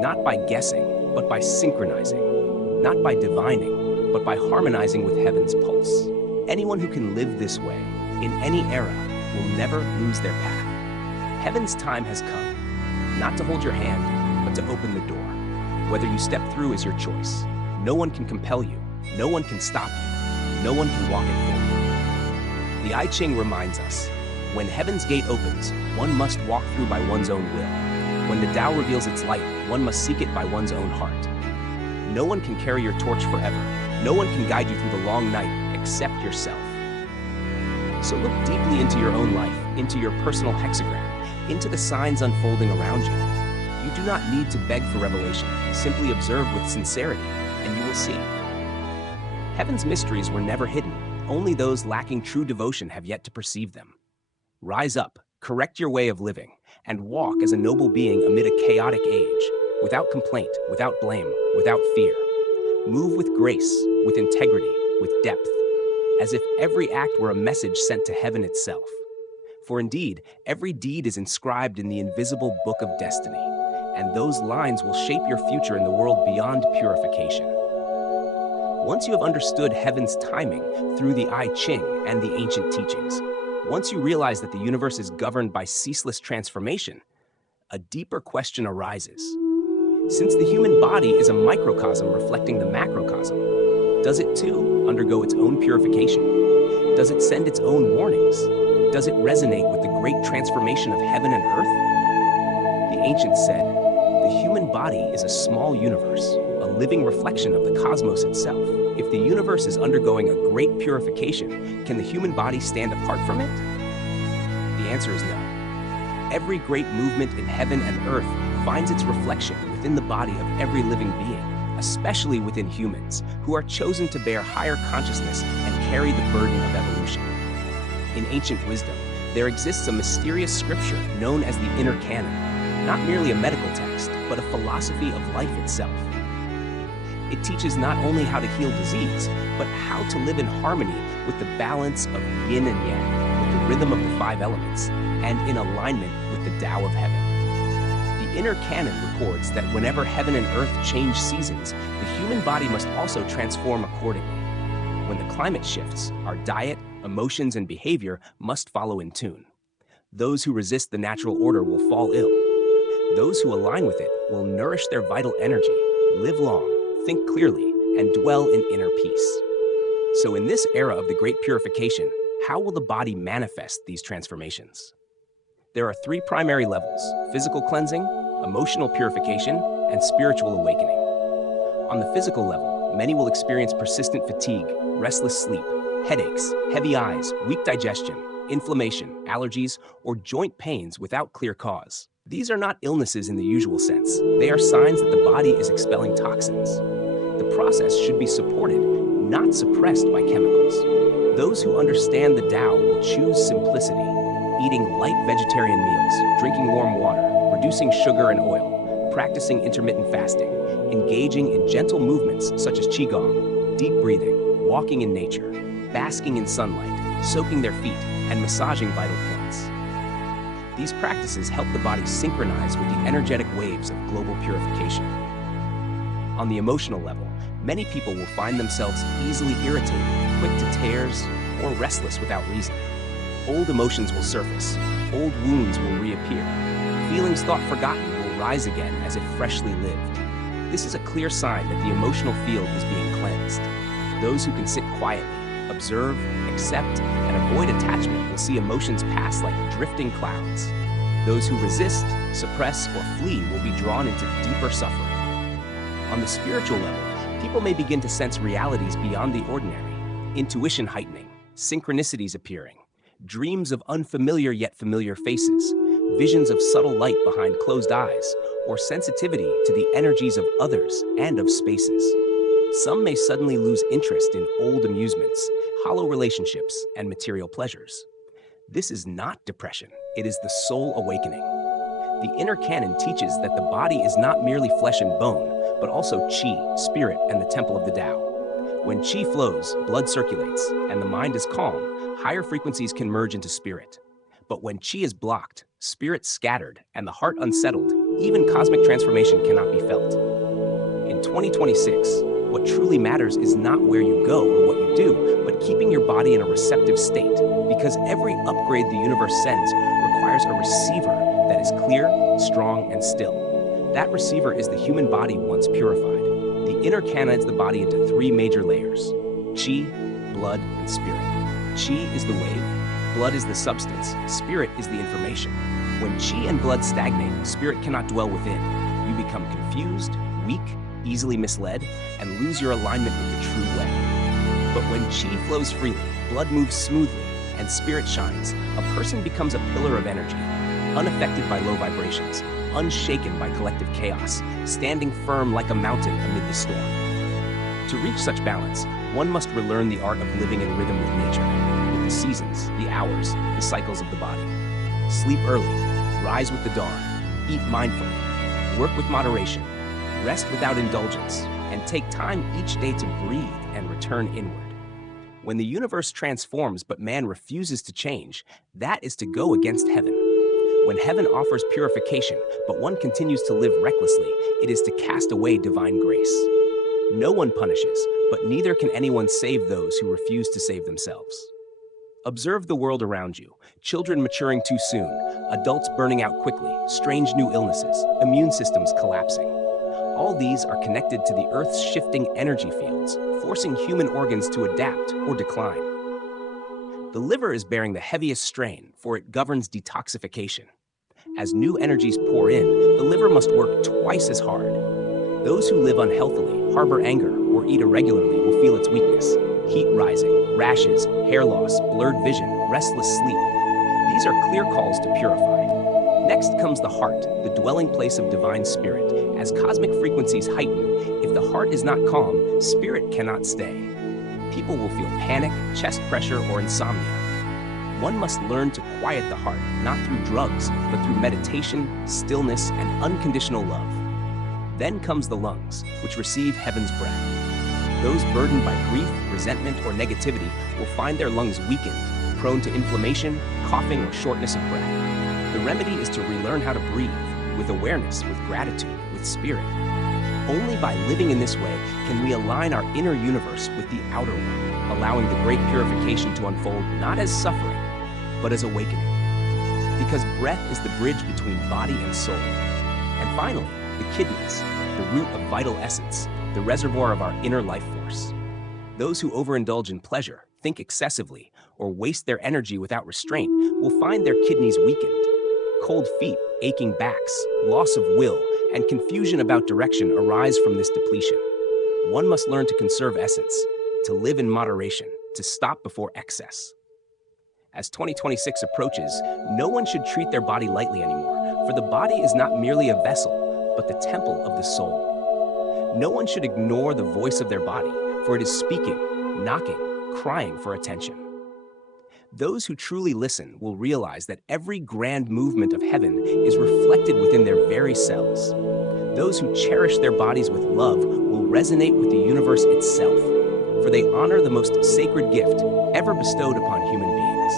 not by guessing, but by synchronizing, not by divining, but by harmonizing with heaven's pulse. Anyone who can live this way, in any era, will never lose their path. Heaven's time has come, not to hold your hand, but to open the door. Whether you step through is your choice. No one can compel you, no one can stop you, no one can walk it for you. The I Ching reminds us, when heaven's gate opens, one must walk through by one's own will. When the Tao reveals its light, one must seek it by one's own heart. No one can carry your torch forever. No one can guide you through the long night except yourself. So look deeply into your own life, into your personal hexagram, into the signs unfolding around you. You do not need to beg for revelation. Simply observe with sincerity, and you will see. Heaven's mysteries were never hidden. Only those lacking true devotion have yet to perceive them. Rise up, correct your way of living, and walk as a noble being amid a chaotic age, without complaint, without blame, without fear. Move with grace, with integrity, with depth, as if every act were a message sent to heaven itself. For indeed, every deed is inscribed in the invisible book of destiny, and those lines will shape your future in the world beyond purification. Once you have understood heaven's timing through the I Ching and the ancient teachings, once you realize that the universe is governed by ceaseless transformation, a deeper question arises. Since the human body is a microcosm reflecting the macrocosm, does it too undergo its own purification? Does it send its own warnings? Does it resonate with the great transformation of heaven and earth? The ancients said, the human body is a small universe, a living reflection of the cosmos itself. If the universe is undergoing a great purification, can the human body stand apart from it? The answer is no. Every great movement in heaven and earth finds its reflection within the body of every living being, especially within humans, who are chosen to bear higher consciousness and carry the burden of evolution. In ancient wisdom, there exists a mysterious scripture known as the inner canon, not merely a medical text, but a philosophy of life itself. It teaches not only how to heal disease, but how to live in harmony with the balance of yin and yang, with the rhythm of the 5 elements, and in alignment with the Tao of heaven. The inner canon records that whenever heaven and earth change seasons, the human body must also transform accordingly. When the climate shifts, our diet, emotions, and behavior must follow in tune. Those who resist the natural order will fall ill. Those who align with it will nourish their vital energy, live long, think clearly, and dwell in inner peace. So in this era of the great purification, how will the body manifest these transformations? There are 3 primary levels: physical cleansing, emotional purification, and spiritual awakening. On the physical level, many will experience persistent fatigue, restless sleep, headaches, heavy eyes, weak digestion, inflammation, allergies, or joint pains without clear cause. These are not illnesses in the usual sense. They are signs that the body is expelling toxins. The process should be supported, not suppressed by chemicals. Those who understand the Tao will choose simplicity, eating light vegetarian meals, drinking warm water, reducing sugar and oil, practicing intermittent fasting, engaging in gentle movements such as Qigong, deep breathing, walking in nature, basking in sunlight, soaking their feet, and massaging vital points. These practices help the body synchronize with the energetic waves of global purification. On the emotional level, many people will find themselves easily irritated, quick to tears, or restless without reason. Old emotions will surface, old wounds will reappear, feelings thought forgotten will rise again as if freshly lived. This is a clear sign that the emotional field is being cleansed. Those who can sit quietly, observe, accept, and avoid attachment will see emotions pass like drifting clouds. Those who resist, suppress, or flee will be drawn into deeper suffering. On the spiritual level, people may begin to sense realities beyond the ordinary, intuition heightening, synchronicities appearing, dreams of unfamiliar yet familiar faces, visions of subtle light behind closed eyes, or sensitivity to the energies of others and of spaces. Some may suddenly lose interest in old amusements, hollow relationships, and material pleasures. This is not depression, it is the soul awakening. The inner canon teaches that the body is not merely flesh and bone, but also qi, spirit, and the temple of the Tao. When qi flows, blood circulates, and the mind is calm, higher frequencies can merge into spirit. But when qi is blocked, spirit scattered, and the heart unsettled, even cosmic transformation cannot be felt. In 2026, what truly matters is not where you go or what you do, but keeping your body in a receptive state, because every upgrade the universe sends requires a receiver that is clear, strong, and still. That receiver is the human body once purified. The inner canons the body into three major layers: qi, blood, and spirit. Qi is the wave, blood is the substance, spirit is the information. When qi and blood stagnate, spirit cannot dwell within. You become confused, weak, easily misled, and lose your alignment with the true way. But when qi flows freely, blood moves smoothly, and spirit shines, a person becomes a pillar of energy, unaffected by low vibrations, unshaken by collective chaos, standing firm like a mountain amid the storm. To reach such balance, one must relearn the art of living in rhythm with nature, with the seasons, the hours, the cycles of the body. Sleep early, rise with the dawn, eat mindfully, work with moderation, rest without indulgence, and take time each day to breathe and return inward. When the universe transforms but man refuses to change, that is to go against heaven. When heaven offers purification, but one continues to live recklessly, it is to cast away divine grace. No one punishes, but neither can anyone save those who refuse to save themselves. Observe the world around you: children maturing too soon, adults burning out quickly, strange new illnesses, immune systems collapsing. All these are connected to the Earth's shifting energy fields, forcing human organs to adapt or decline. The liver is bearing the heaviest strain, for it governs detoxification. As new energies pour in, the liver must work twice as hard. Those who live unhealthily, harbor anger, or eat irregularly will feel its weakness: heat rising, rashes, hair loss, blurred vision, restless sleep. These are clear calls to purify. Next comes the heart, the dwelling place of divine spirit. As cosmic frequencies heighten, if the heart is not calm, spirit cannot stay. People will feel panic, chest pressure, or insomnia. One must learn to quiet the heart, not through drugs, but through meditation, stillness, and unconditional love. Then comes the lungs, which receive heaven's breath. Those burdened by grief, resentment, or negativity will find their lungs weakened, prone to inflammation, coughing, or shortness of breath. The remedy is to relearn how to breathe, with awareness, with gratitude, with spirit. Only by living in this way can we align our inner universe with the outer one, allowing the great purification to unfold not as suffering, but as awakening. Because breath is the bridge between body and soul. And finally, the kidneys, the root of vital essence, the reservoir of our inner life force. Those who overindulge in pleasure, think excessively, or waste their energy without restraint will find their kidneys weakened. Cold feet, aching backs, loss of will, and confusion about direction arise from this depletion. One must learn to conserve essence, to live in moderation, to stop before excess. As 2026 approaches, no one should treat their body lightly anymore, for the body is not merely a vessel, but the temple of the soul. No one should ignore the voice of their body, for it is speaking, knocking, crying for attention. Those who truly listen will realize that every grand movement of heaven is reflected within their very cells. Those who cherish their bodies with love will resonate with the universe itself, for they honor the most sacred gift ever bestowed upon human beings.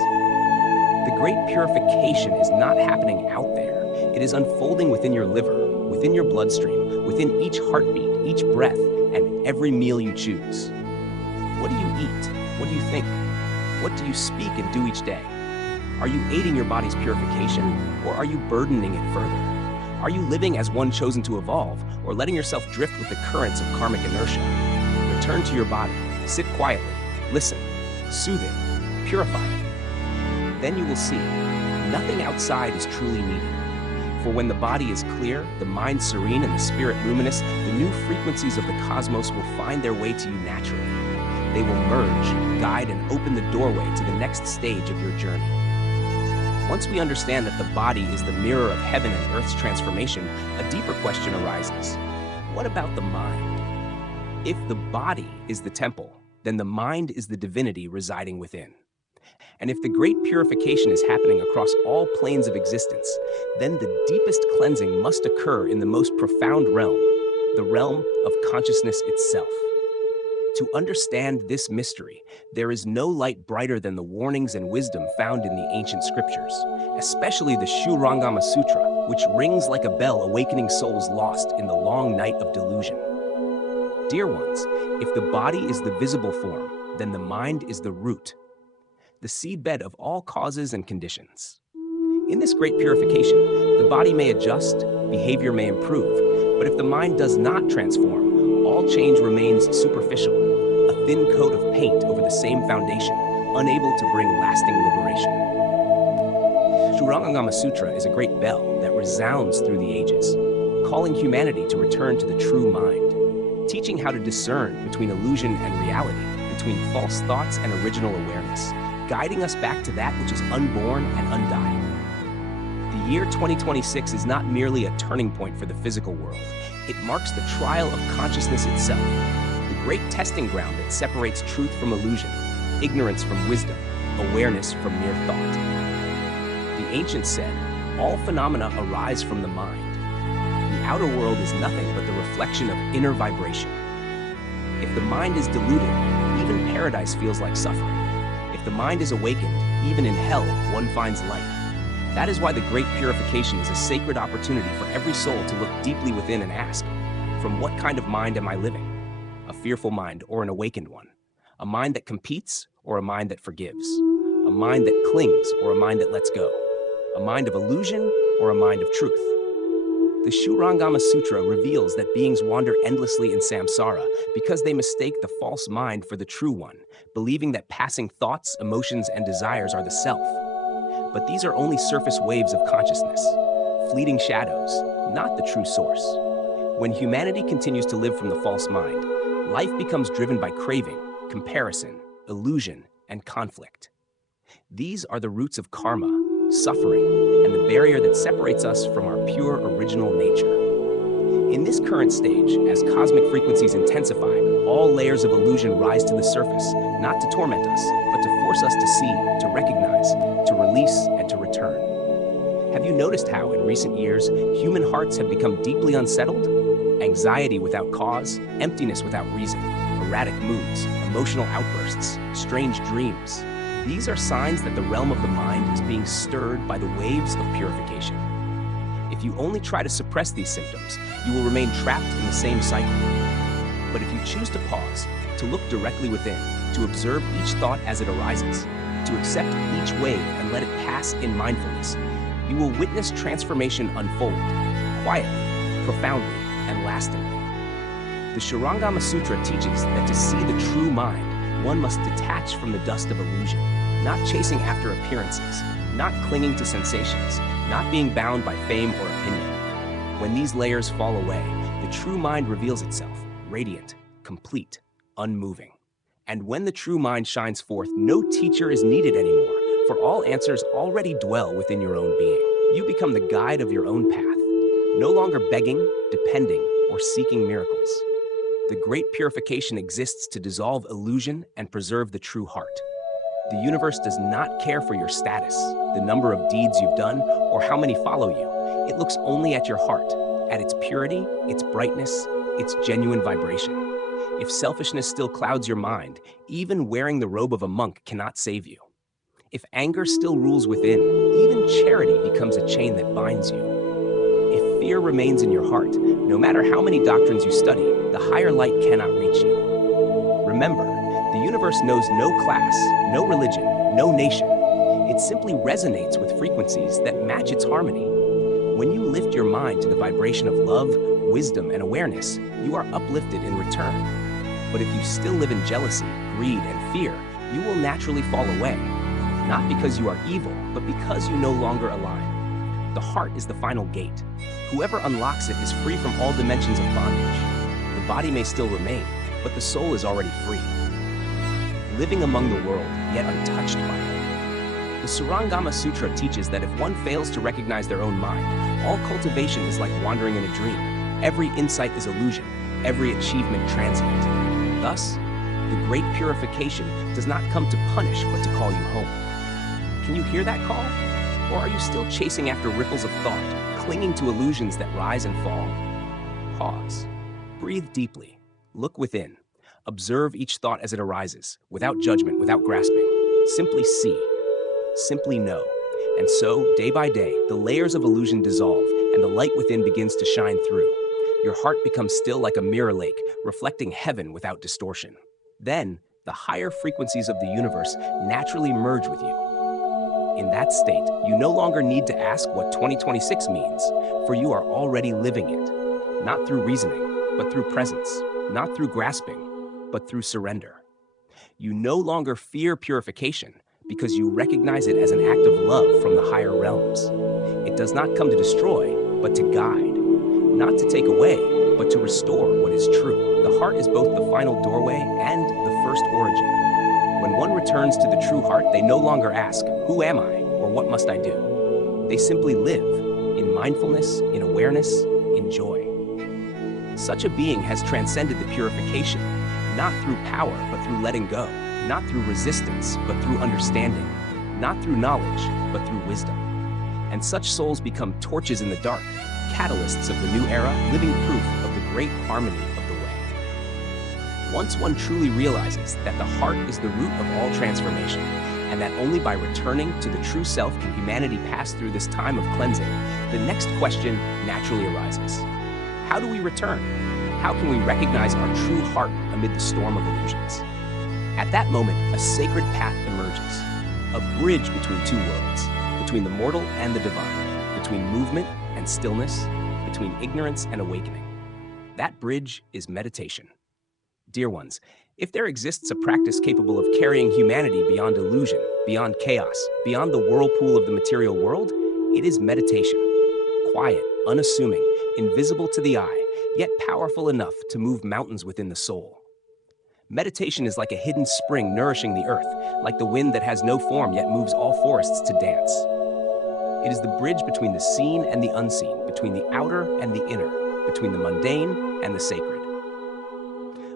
The great purification is not happening out there. It is unfolding within your liver, within your bloodstream, within each heartbeat, each breath, and every meal you choose. What do you eat? What do you think? What do you speak and do each day? Are you aiding your body's purification, or are you burdening it further? Are you living as one chosen to evolve, or letting yourself drift with the currents of karmic inertia. Return to your body, sit quietly, listen, soothe it, purify it. Then you will see, nothing outside is truly needed. For when the body is clear, the mind serene, and the spirit luminous, the new frequencies of the cosmos will find their way to you naturally. They will merge, guide, and open the doorway to the next stage of your journey. Once we understand that the body is the mirror of heaven and earth's transformation, a deeper question arises. What about the mind? If the body is the temple, then the mind is the divinity residing within. And if the great purification is happening across all planes of existence, then the deepest cleansing must occur in the most profound realm, the realm of consciousness itself. To understand this mystery, there is no light brighter than the warnings and wisdom found in the ancient scriptures, especially the Shurangama Sutra, which rings like a bell awakening souls lost in the long night of delusion. Dear ones, if the body is the visible form, then the mind is the root, the seedbed of all causes and conditions. In this great purification, the body may adjust, behavior may improve, but if the mind does not transform, all change remains superficial, a thin coat of paint over the same foundation, unable to bring lasting liberation. Shurangama Sutra is a great bell that resounds through the ages, calling humanity to return to the true mind, teaching how to discern between illusion and reality, between false thoughts and original awareness, guiding us back to that which is unborn and undying. The year 2026 is not merely a turning point for the physical world. It marks the trial of consciousness itself, the great testing ground that separates truth from illusion, ignorance from wisdom, awareness from mere thought. The ancients said, all phenomena arise from the mind. The outer world is nothing but the reflection of inner vibration. If the mind is deluded, even paradise feels like suffering. If the mind is awakened, even in hell, one finds light. That is why the great purification is a sacred opportunity for every soul to look deeply within and ask, from what kind of mind am I living? A fearful mind or an awakened one? A mind that competes or a mind that forgives? A mind that clings or a mind that lets go? A mind of illusion or a mind of truth? The Shurangama Sutra reveals that beings wander endlessly in samsara because they mistake the false mind for the true one, believing that passing thoughts, emotions, and desires are the self. But these are only surface waves of consciousness, fleeting shadows, not the true source. When humanity continues to live from the false mind, life becomes driven by craving, comparison, illusion, and conflict. These are the roots of karma, suffering, and the barrier that separates us from our pure original nature. In this current stage, as cosmic frequencies intensify, all layers of illusion rise to the surface, not to torment us, but to force us to see, to recognize, to release, and to return. Have you noticed how, in recent years, human hearts have become deeply unsettled? Anxiety without cause, emptiness without reason, erratic moods, emotional outbursts, strange dreams. These are signs that the realm of the mind is being stirred by the waves of purification. If you only try to suppress these symptoms, you will remain trapped in the same cycle. But if you choose to pause, to look directly within, to observe each thought as it arises, to accept each wave and let it pass in mindfulness, you will witness transformation unfold, quietly, profoundly, and lastingly. The Shurangama Sutra teaches that to see the true mind, one must detach from the dust of illusion, not chasing after appearances, not clinging to sensations, not being bound by fame or opinion. When these layers fall away, the true mind reveals itself, radiant, complete, unmoving. And when the true mind shines forth, no teacher is needed anymore, for all answers already dwell within your own being. You become the guide of your own path, no longer begging, depending, or seeking miracles. The great purification exists to dissolve illusion and preserve the true heart. The universe does not care for your status, the number of deeds you've done, or how many follow you. It looks only at your heart, at its purity, its brightness, its genuine vibration. If selfishness still clouds your mind, even wearing the robe of a monk cannot save you. If anger still rules within, even charity becomes a chain that binds you. If fear remains in your heart, no matter how many doctrines you study, the higher light cannot reach you. Remember, the universe knows no class, no religion, no nation. It simply resonates with frequencies that match its harmony. When you lift your mind to the vibration of love, wisdom, and awareness, you are uplifted in return. But if you still live in jealousy, greed, and fear, you will naturally fall away. Not because you are evil, but because you no longer align. The heart is the final gate. Whoever unlocks it is free from all dimensions of bondage. The body may still remain, but the soul is already free, living among the world, yet untouched by it. The Surangama Sutra teaches that if one fails to recognize their own mind, all cultivation is like wandering in a dream. Every insight is illusion, every achievement transient. Thus, the great purification does not come to punish, but to call you home. Can you hear that call? Or are you still chasing after ripples of thought, clinging to illusions that rise and fall? Pause. Breathe deeply. Look within. Observe each thought as it arises, without judgment, without grasping. Simply see. Simply know. And so, day by day, the layers of illusion dissolve, and the light within begins to shine through. Your heart becomes still like a mirror lake, reflecting heaven without distortion. Then, the higher frequencies of the universe naturally merge with you. In that state, you no longer need to ask what 2026 means, for you are already living it. Not through reasoning, but through presence. Not through grasping, but through surrender. You no longer fear purification because you recognize it as an act of love from the higher realms. It does not come to destroy, but to guide. Not to take away, but to restore what is true. The heart is both the final doorway and the first origin. When one returns to the true heart, they no longer ask, "Who am I?" or "What must I do?" They simply live in mindfulness, in awareness, in joy. Such a being has transcended the purification, not through power, but through letting go, not through resistance, but through understanding, not through knowledge, but through wisdom. And such souls become torches in the dark, catalysts of the new era, living proof of the great harmony of the way. Once one truly realizes that the heart is the root of all transformation, and that only by returning to the true self can humanity pass through this time of cleansing, the next question naturally arises. How do we return? How can we recognize our true heart amid the storm of illusions? At that moment, a sacred path emerges, a bridge between two worlds, between the mortal and the divine, between movement and stillness, between ignorance and awakening. That bridge is meditation. Dear ones, if there exists a practice capable of carrying humanity beyond illusion, beyond chaos, beyond the whirlpool of the material world, it is meditation. Quiet, unassuming, invisible to the eye, yet powerful enough to move mountains within the soul. Meditation is like a hidden spring nourishing the earth, like the wind that has no form yet moves all forests to dance. It is the bridge between the seen and the unseen, between the outer and the inner, between the mundane and the sacred.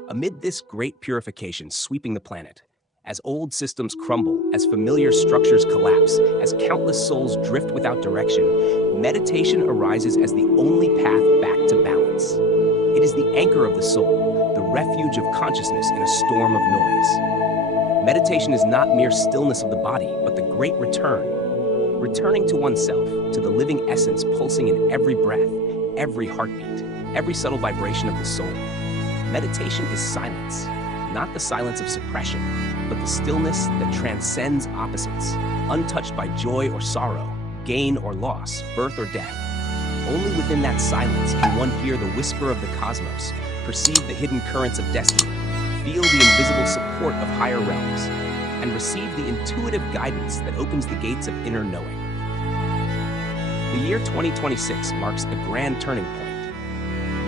Amid this great purification sweeping the planet, as old systems crumble, as familiar structures collapse, as countless souls drift without direction, meditation arises as the only path back to balance. It is the anchor of the soul, the refuge of consciousness in a storm of noise. Meditation is not mere stillness of the body, but the great return. Returning to oneself, to the living essence pulsing in every breath, every heartbeat, every subtle vibration of the soul. Meditation is silence, not the silence of suppression, but the stillness that transcends opposites, untouched by joy or sorrow, gain or loss, birth or death. Only within that silence can one hear the whisper of the cosmos, perceive the hidden currents of destiny, feel the invisible support of higher realms, and receive the intuitive guidance that opens the gates of inner knowing. The year 2026 marks a grand turning point.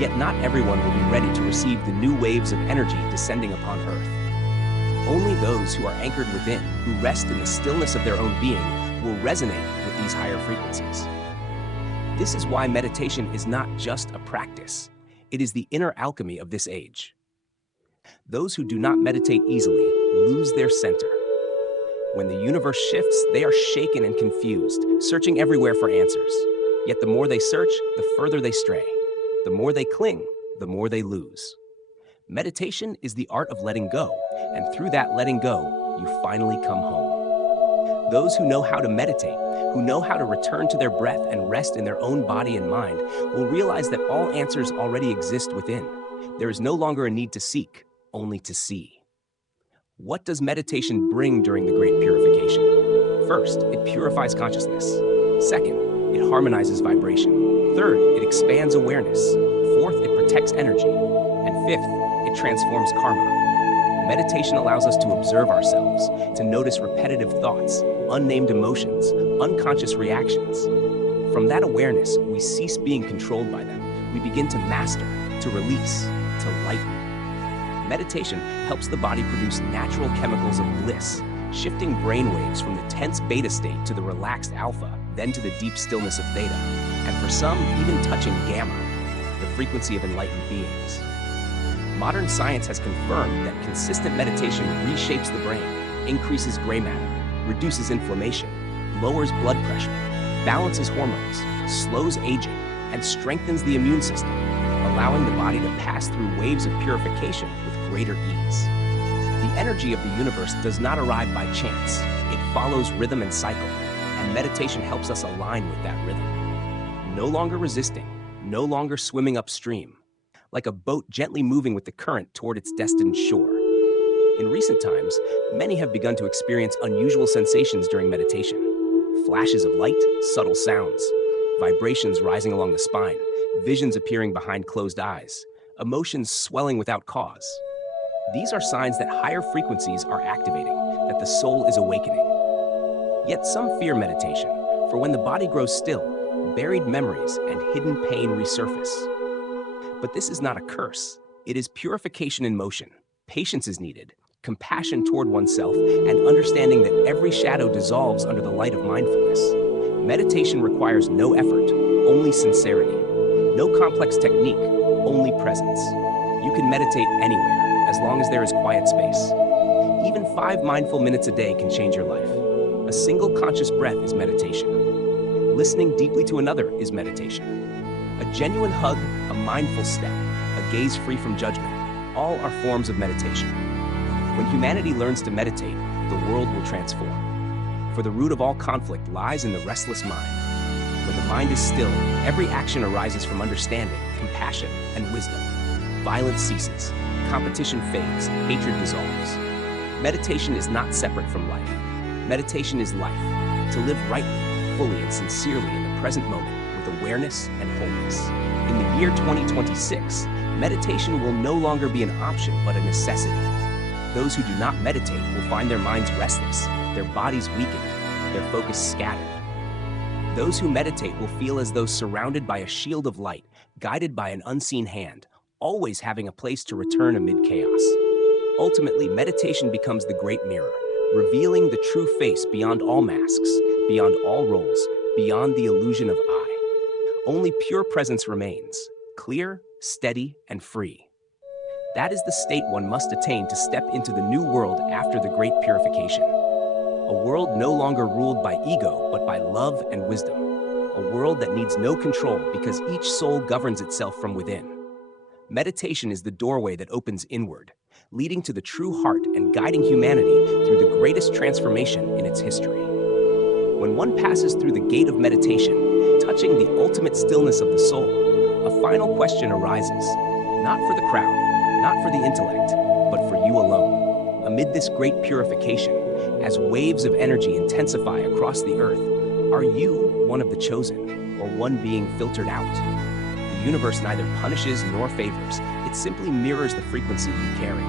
Yet not everyone will be ready to receive the new waves of energy descending upon Earth. Only those who are anchored within, who rest in the stillness of their own being, will resonate with these higher frequencies. This is why meditation is not just a practice. It is the inner alchemy of this age. Those who do not meditate easily lose their center. When the universe shifts, they are shaken and confused, searching everywhere for answers. Yet the more they search, the further they stray. The more they cling, the more they lose. Meditation is the art of letting go, and through that letting go, you finally come home. Those who know how to meditate, who know how to return to their breath and rest in their own body and mind, will realize that all answers already exist within. There is no longer a need to seek, only to see. What does meditation bring during the great purification? First, it purifies consciousness. Second, it harmonizes vibration. Third, it expands awareness. Fourth, it protects energy. And fifth, it transforms karma. Meditation allows us to observe ourselves, to notice repetitive thoughts, unnamed emotions, unconscious reactions. From that awareness, we cease being controlled by them. We begin to master, to release, to lighten. Meditation helps the body produce natural chemicals of bliss, shifting brainwaves from the tense beta state to the relaxed alpha, then to the deep stillness of theta, and for some, even touching gamma, the frequency of enlightened beings. Modern science has confirmed that consistent meditation reshapes the brain, increases gray matter, reduces inflammation, lowers blood pressure, balances hormones, slows aging, and strengthens the immune system, allowing the body to pass through waves of purification with greater ease. The energy of the universe does not arrive by chance. It follows rhythm and cycle, and meditation helps us align with that rhythm. No longer resisting, no longer swimming upstream, like a boat gently moving with the current toward its destined shore. In recent times, many have begun to experience unusual sensations during meditation. Flashes of light, subtle sounds, vibrations rising along the spine, visions appearing behind closed eyes, emotions swelling without cause. These are signs that higher frequencies are activating, that the soul is awakening. Yet some fear meditation, for when the body grows still, buried memories and hidden pain resurface. But this is not a curse. It is purification in motion. Patience is needed, compassion toward oneself, and understanding that every shadow dissolves under the light of mindfulness. Meditation requires no effort, only sincerity. No complex technique, only presence. You can meditate anywhere, as long as there is quiet space. Even 5 mindful minutes a day can change your life. A single conscious breath is meditation. Listening deeply to another is meditation. A genuine hug, a mindful step, a gaze free from judgment, all are forms of meditation. When humanity learns to meditate, the world will transform. For the root of all conflict lies in the restless mind. When the mind is still, every action arises from understanding, compassion, and wisdom. Violence ceases, competition fades, hatred dissolves. Meditation is not separate from life. Meditation is life, to live rightly, fully, and sincerely in the present moment with awareness and wholeness. In the year 2026, meditation will no longer be an option but a necessity. Those who do not meditate will find their minds restless, their bodies weakened, their focus scattered. Those who meditate will feel as though surrounded by a shield of light, guided by an unseen hand, always having a place to return amid chaos. Ultimately, meditation becomes the great mirror, revealing the true face beyond all masks, beyond all roles, beyond the illusion of I. Only pure presence remains, clear, steady, and free. That is the state one must attain to step into the new world after the great purification. A world no longer ruled by ego, but by love and wisdom. A world that needs no control because each soul governs itself from within. Meditation is the doorway that opens inward, leading to the true heart and guiding humanity through the greatest transformation in its history. When one passes through the gate of meditation, touching the ultimate stillness of the soul, a final question arises, not for the crowd, not for the intellect, but for you alone. Amid this great purification, as waves of energy intensify across the earth, are you one of the chosen, or one being filtered out? The universe neither punishes nor favors, it simply mirrors the frequency you carry.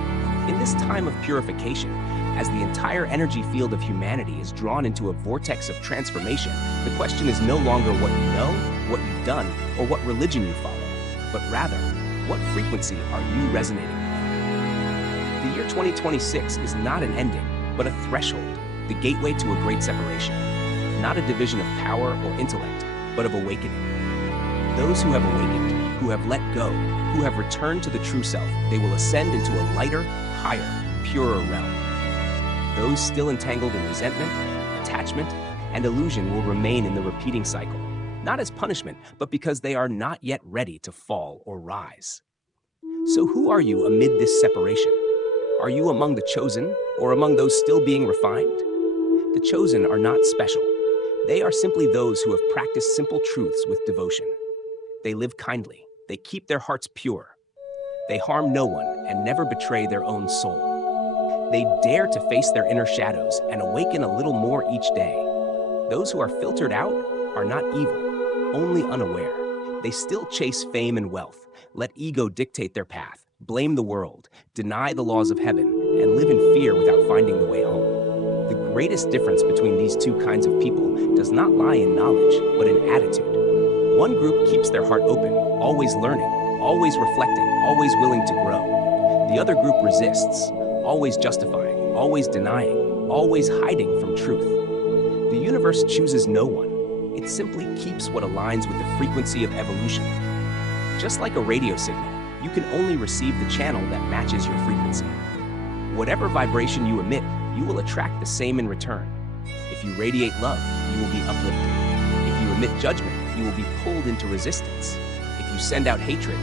In this time of purification, as the entire energy field of humanity is drawn into a vortex of transformation, the question is no longer what you know, what you've done, or what religion you follow, but rather, what frequency are you resonating with? The year 2026 is not an ending, but a threshold, the gateway to a great separation. Not a division of power or intellect, but of awakening. Those who have awakened, who have let go, who have returned to the true self, they will ascend into a lighter, higher, purer realm. Those still entangled in resentment, attachment, and illusion will remain in the repeating cycle, not as punishment, but because they are not yet ready to fall or rise. So who are you amid this separation? Are you among the chosen, or among those still being refined? The chosen are not special. They are simply those who have practiced simple truths with devotion. They live kindly. They keep their hearts pure. They harm no one and never betray their own soul. They dare to face their inner shadows and awaken a little more each day. Those who are filtered out are not evil, only unaware. They still chase fame and wealth, let ego dictate their path, blame the world, deny the laws of heaven, and live in fear without finding the way home. The greatest difference between these two kinds of people does not lie in knowledge, but in attitude. One group keeps their heart open, always learning, always reflecting, always willing to grow. The other group resists, always justifying, always denying, always hiding from truth. The universe chooses no one. It simply keeps what aligns with the frequency of evolution. Just like a radio signal, you can only receive the channel that matches your frequency. Whatever vibration you emit, you will attract the same in return. If you radiate love, you will be uplifted. If you emit judgment, you will be pulled into resistance. If you send out hatred,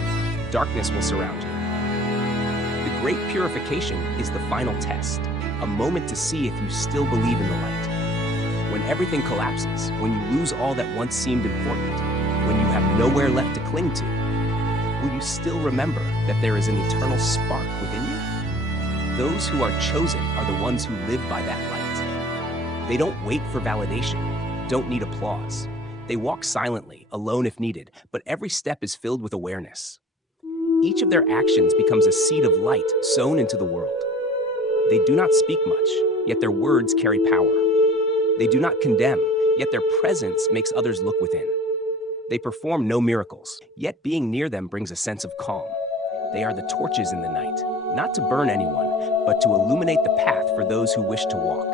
darkness will surround you. The great purification is the final test, a moment to see if you still believe in the light. When everything collapses, when you lose all that once seemed important, when you have nowhere left to cling to, will you still remember that there is an eternal spark within you? Those who are chosen are the ones who live by that light. They don't wait for validation, don't need applause. They walk silently, alone if needed, but every step is filled with awareness. Each of their actions becomes a seed of light sown into the world. They do not speak much, yet their words carry power. They do not condemn, yet their presence makes others look within. They perform no miracles, yet being near them brings a sense of calm. They are the torches in the night, not to burn anyone, but to illuminate the path for those who wish to walk.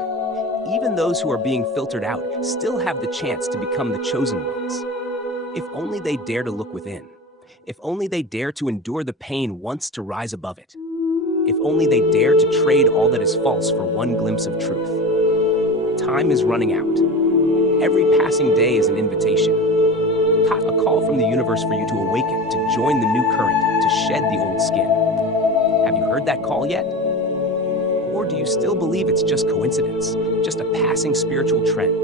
Even those who are being filtered out still have the chance to become the chosen ones. If only they dare to look within. If only they dare to endure the pain once to rise above it. If only they dare to trade all that is false for one glimpse of truth. Time is running out. Every passing day is an invitation. A call from the universe for you to awaken, to join the new current, to shed the old skin. Have you heard that call yet? Or do you still believe it's just coincidence, just a passing spiritual trend?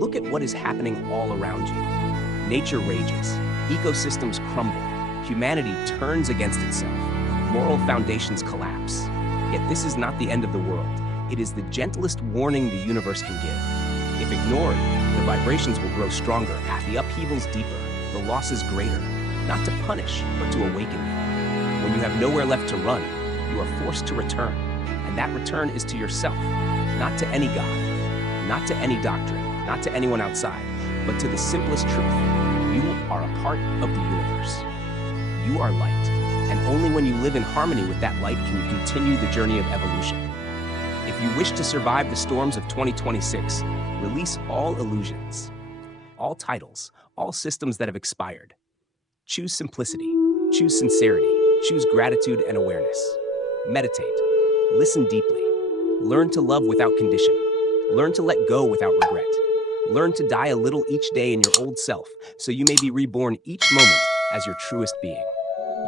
Look at what is happening all around you. Nature rages, ecosystems crumble, humanity turns against itself, moral foundations collapse. Yet this is not the end of the world. It is the gentlest warning the universe can give. If ignored, the vibrations will grow stronger, the upheavals deeper, the losses greater, not to punish, but to awaken you. When you have nowhere left to run, you are forced to return, and that return is to yourself, not to any God, not to any doctrine, not to anyone outside, but to the simplest truth. You are a part of the universe. You are light, and only when you live in harmony with that light can you continue the journey of evolution. If you wish to survive the storms of 2026, release all illusions, all titles, all systems that have expired. Choose simplicity, choose sincerity, choose gratitude and awareness. Meditate, listen deeply, learn to love without condition, learn to let go without regret, learn to die a little each day in your old self so you may be reborn each moment as your truest being.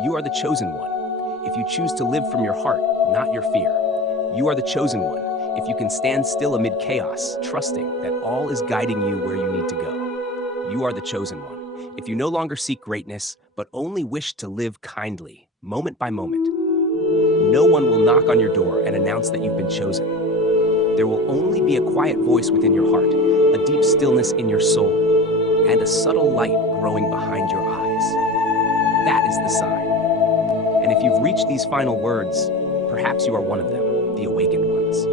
You are the chosen one, if you choose to live from your heart, not your fear. You are the chosen one, if you can stand still amid chaos, trusting that all is guiding you where you need to go. You are the chosen one, if you no longer seek greatness, but only wish to live kindly, moment by moment. No one will knock on your door and announce that you've been chosen. There will only be a quiet voice within your heart, a deep stillness in your soul, and a subtle light growing behind your eyes. That is the sign. And if you've reached these final words, perhaps you are one of them, the awakened ones.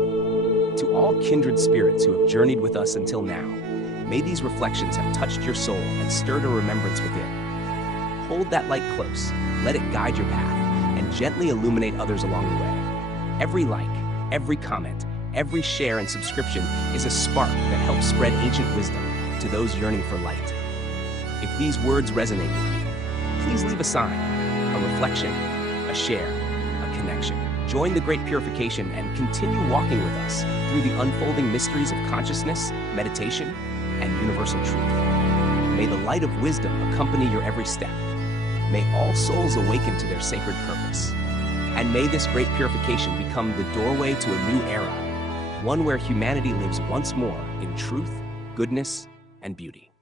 To all kindred spirits who have journeyed with us until now, may these reflections have touched your soul and stirred a remembrance within. Hold that light close, let it guide your path, and gently illuminate others along the way. Every like, every comment, every share and subscription is a spark that helps spread ancient wisdom to those yearning for light. If these words resonate with you, please leave a sign, a reflection, a share, a connection. Join the Great Purification and continue walking with us through the unfolding mysteries of consciousness, meditation, and universal truth. May the light of wisdom accompany your every step. May all souls awaken to their sacred purpose. And may this great purification become the doorway to a new era, one where humanity lives once more in truth, goodness, and beauty.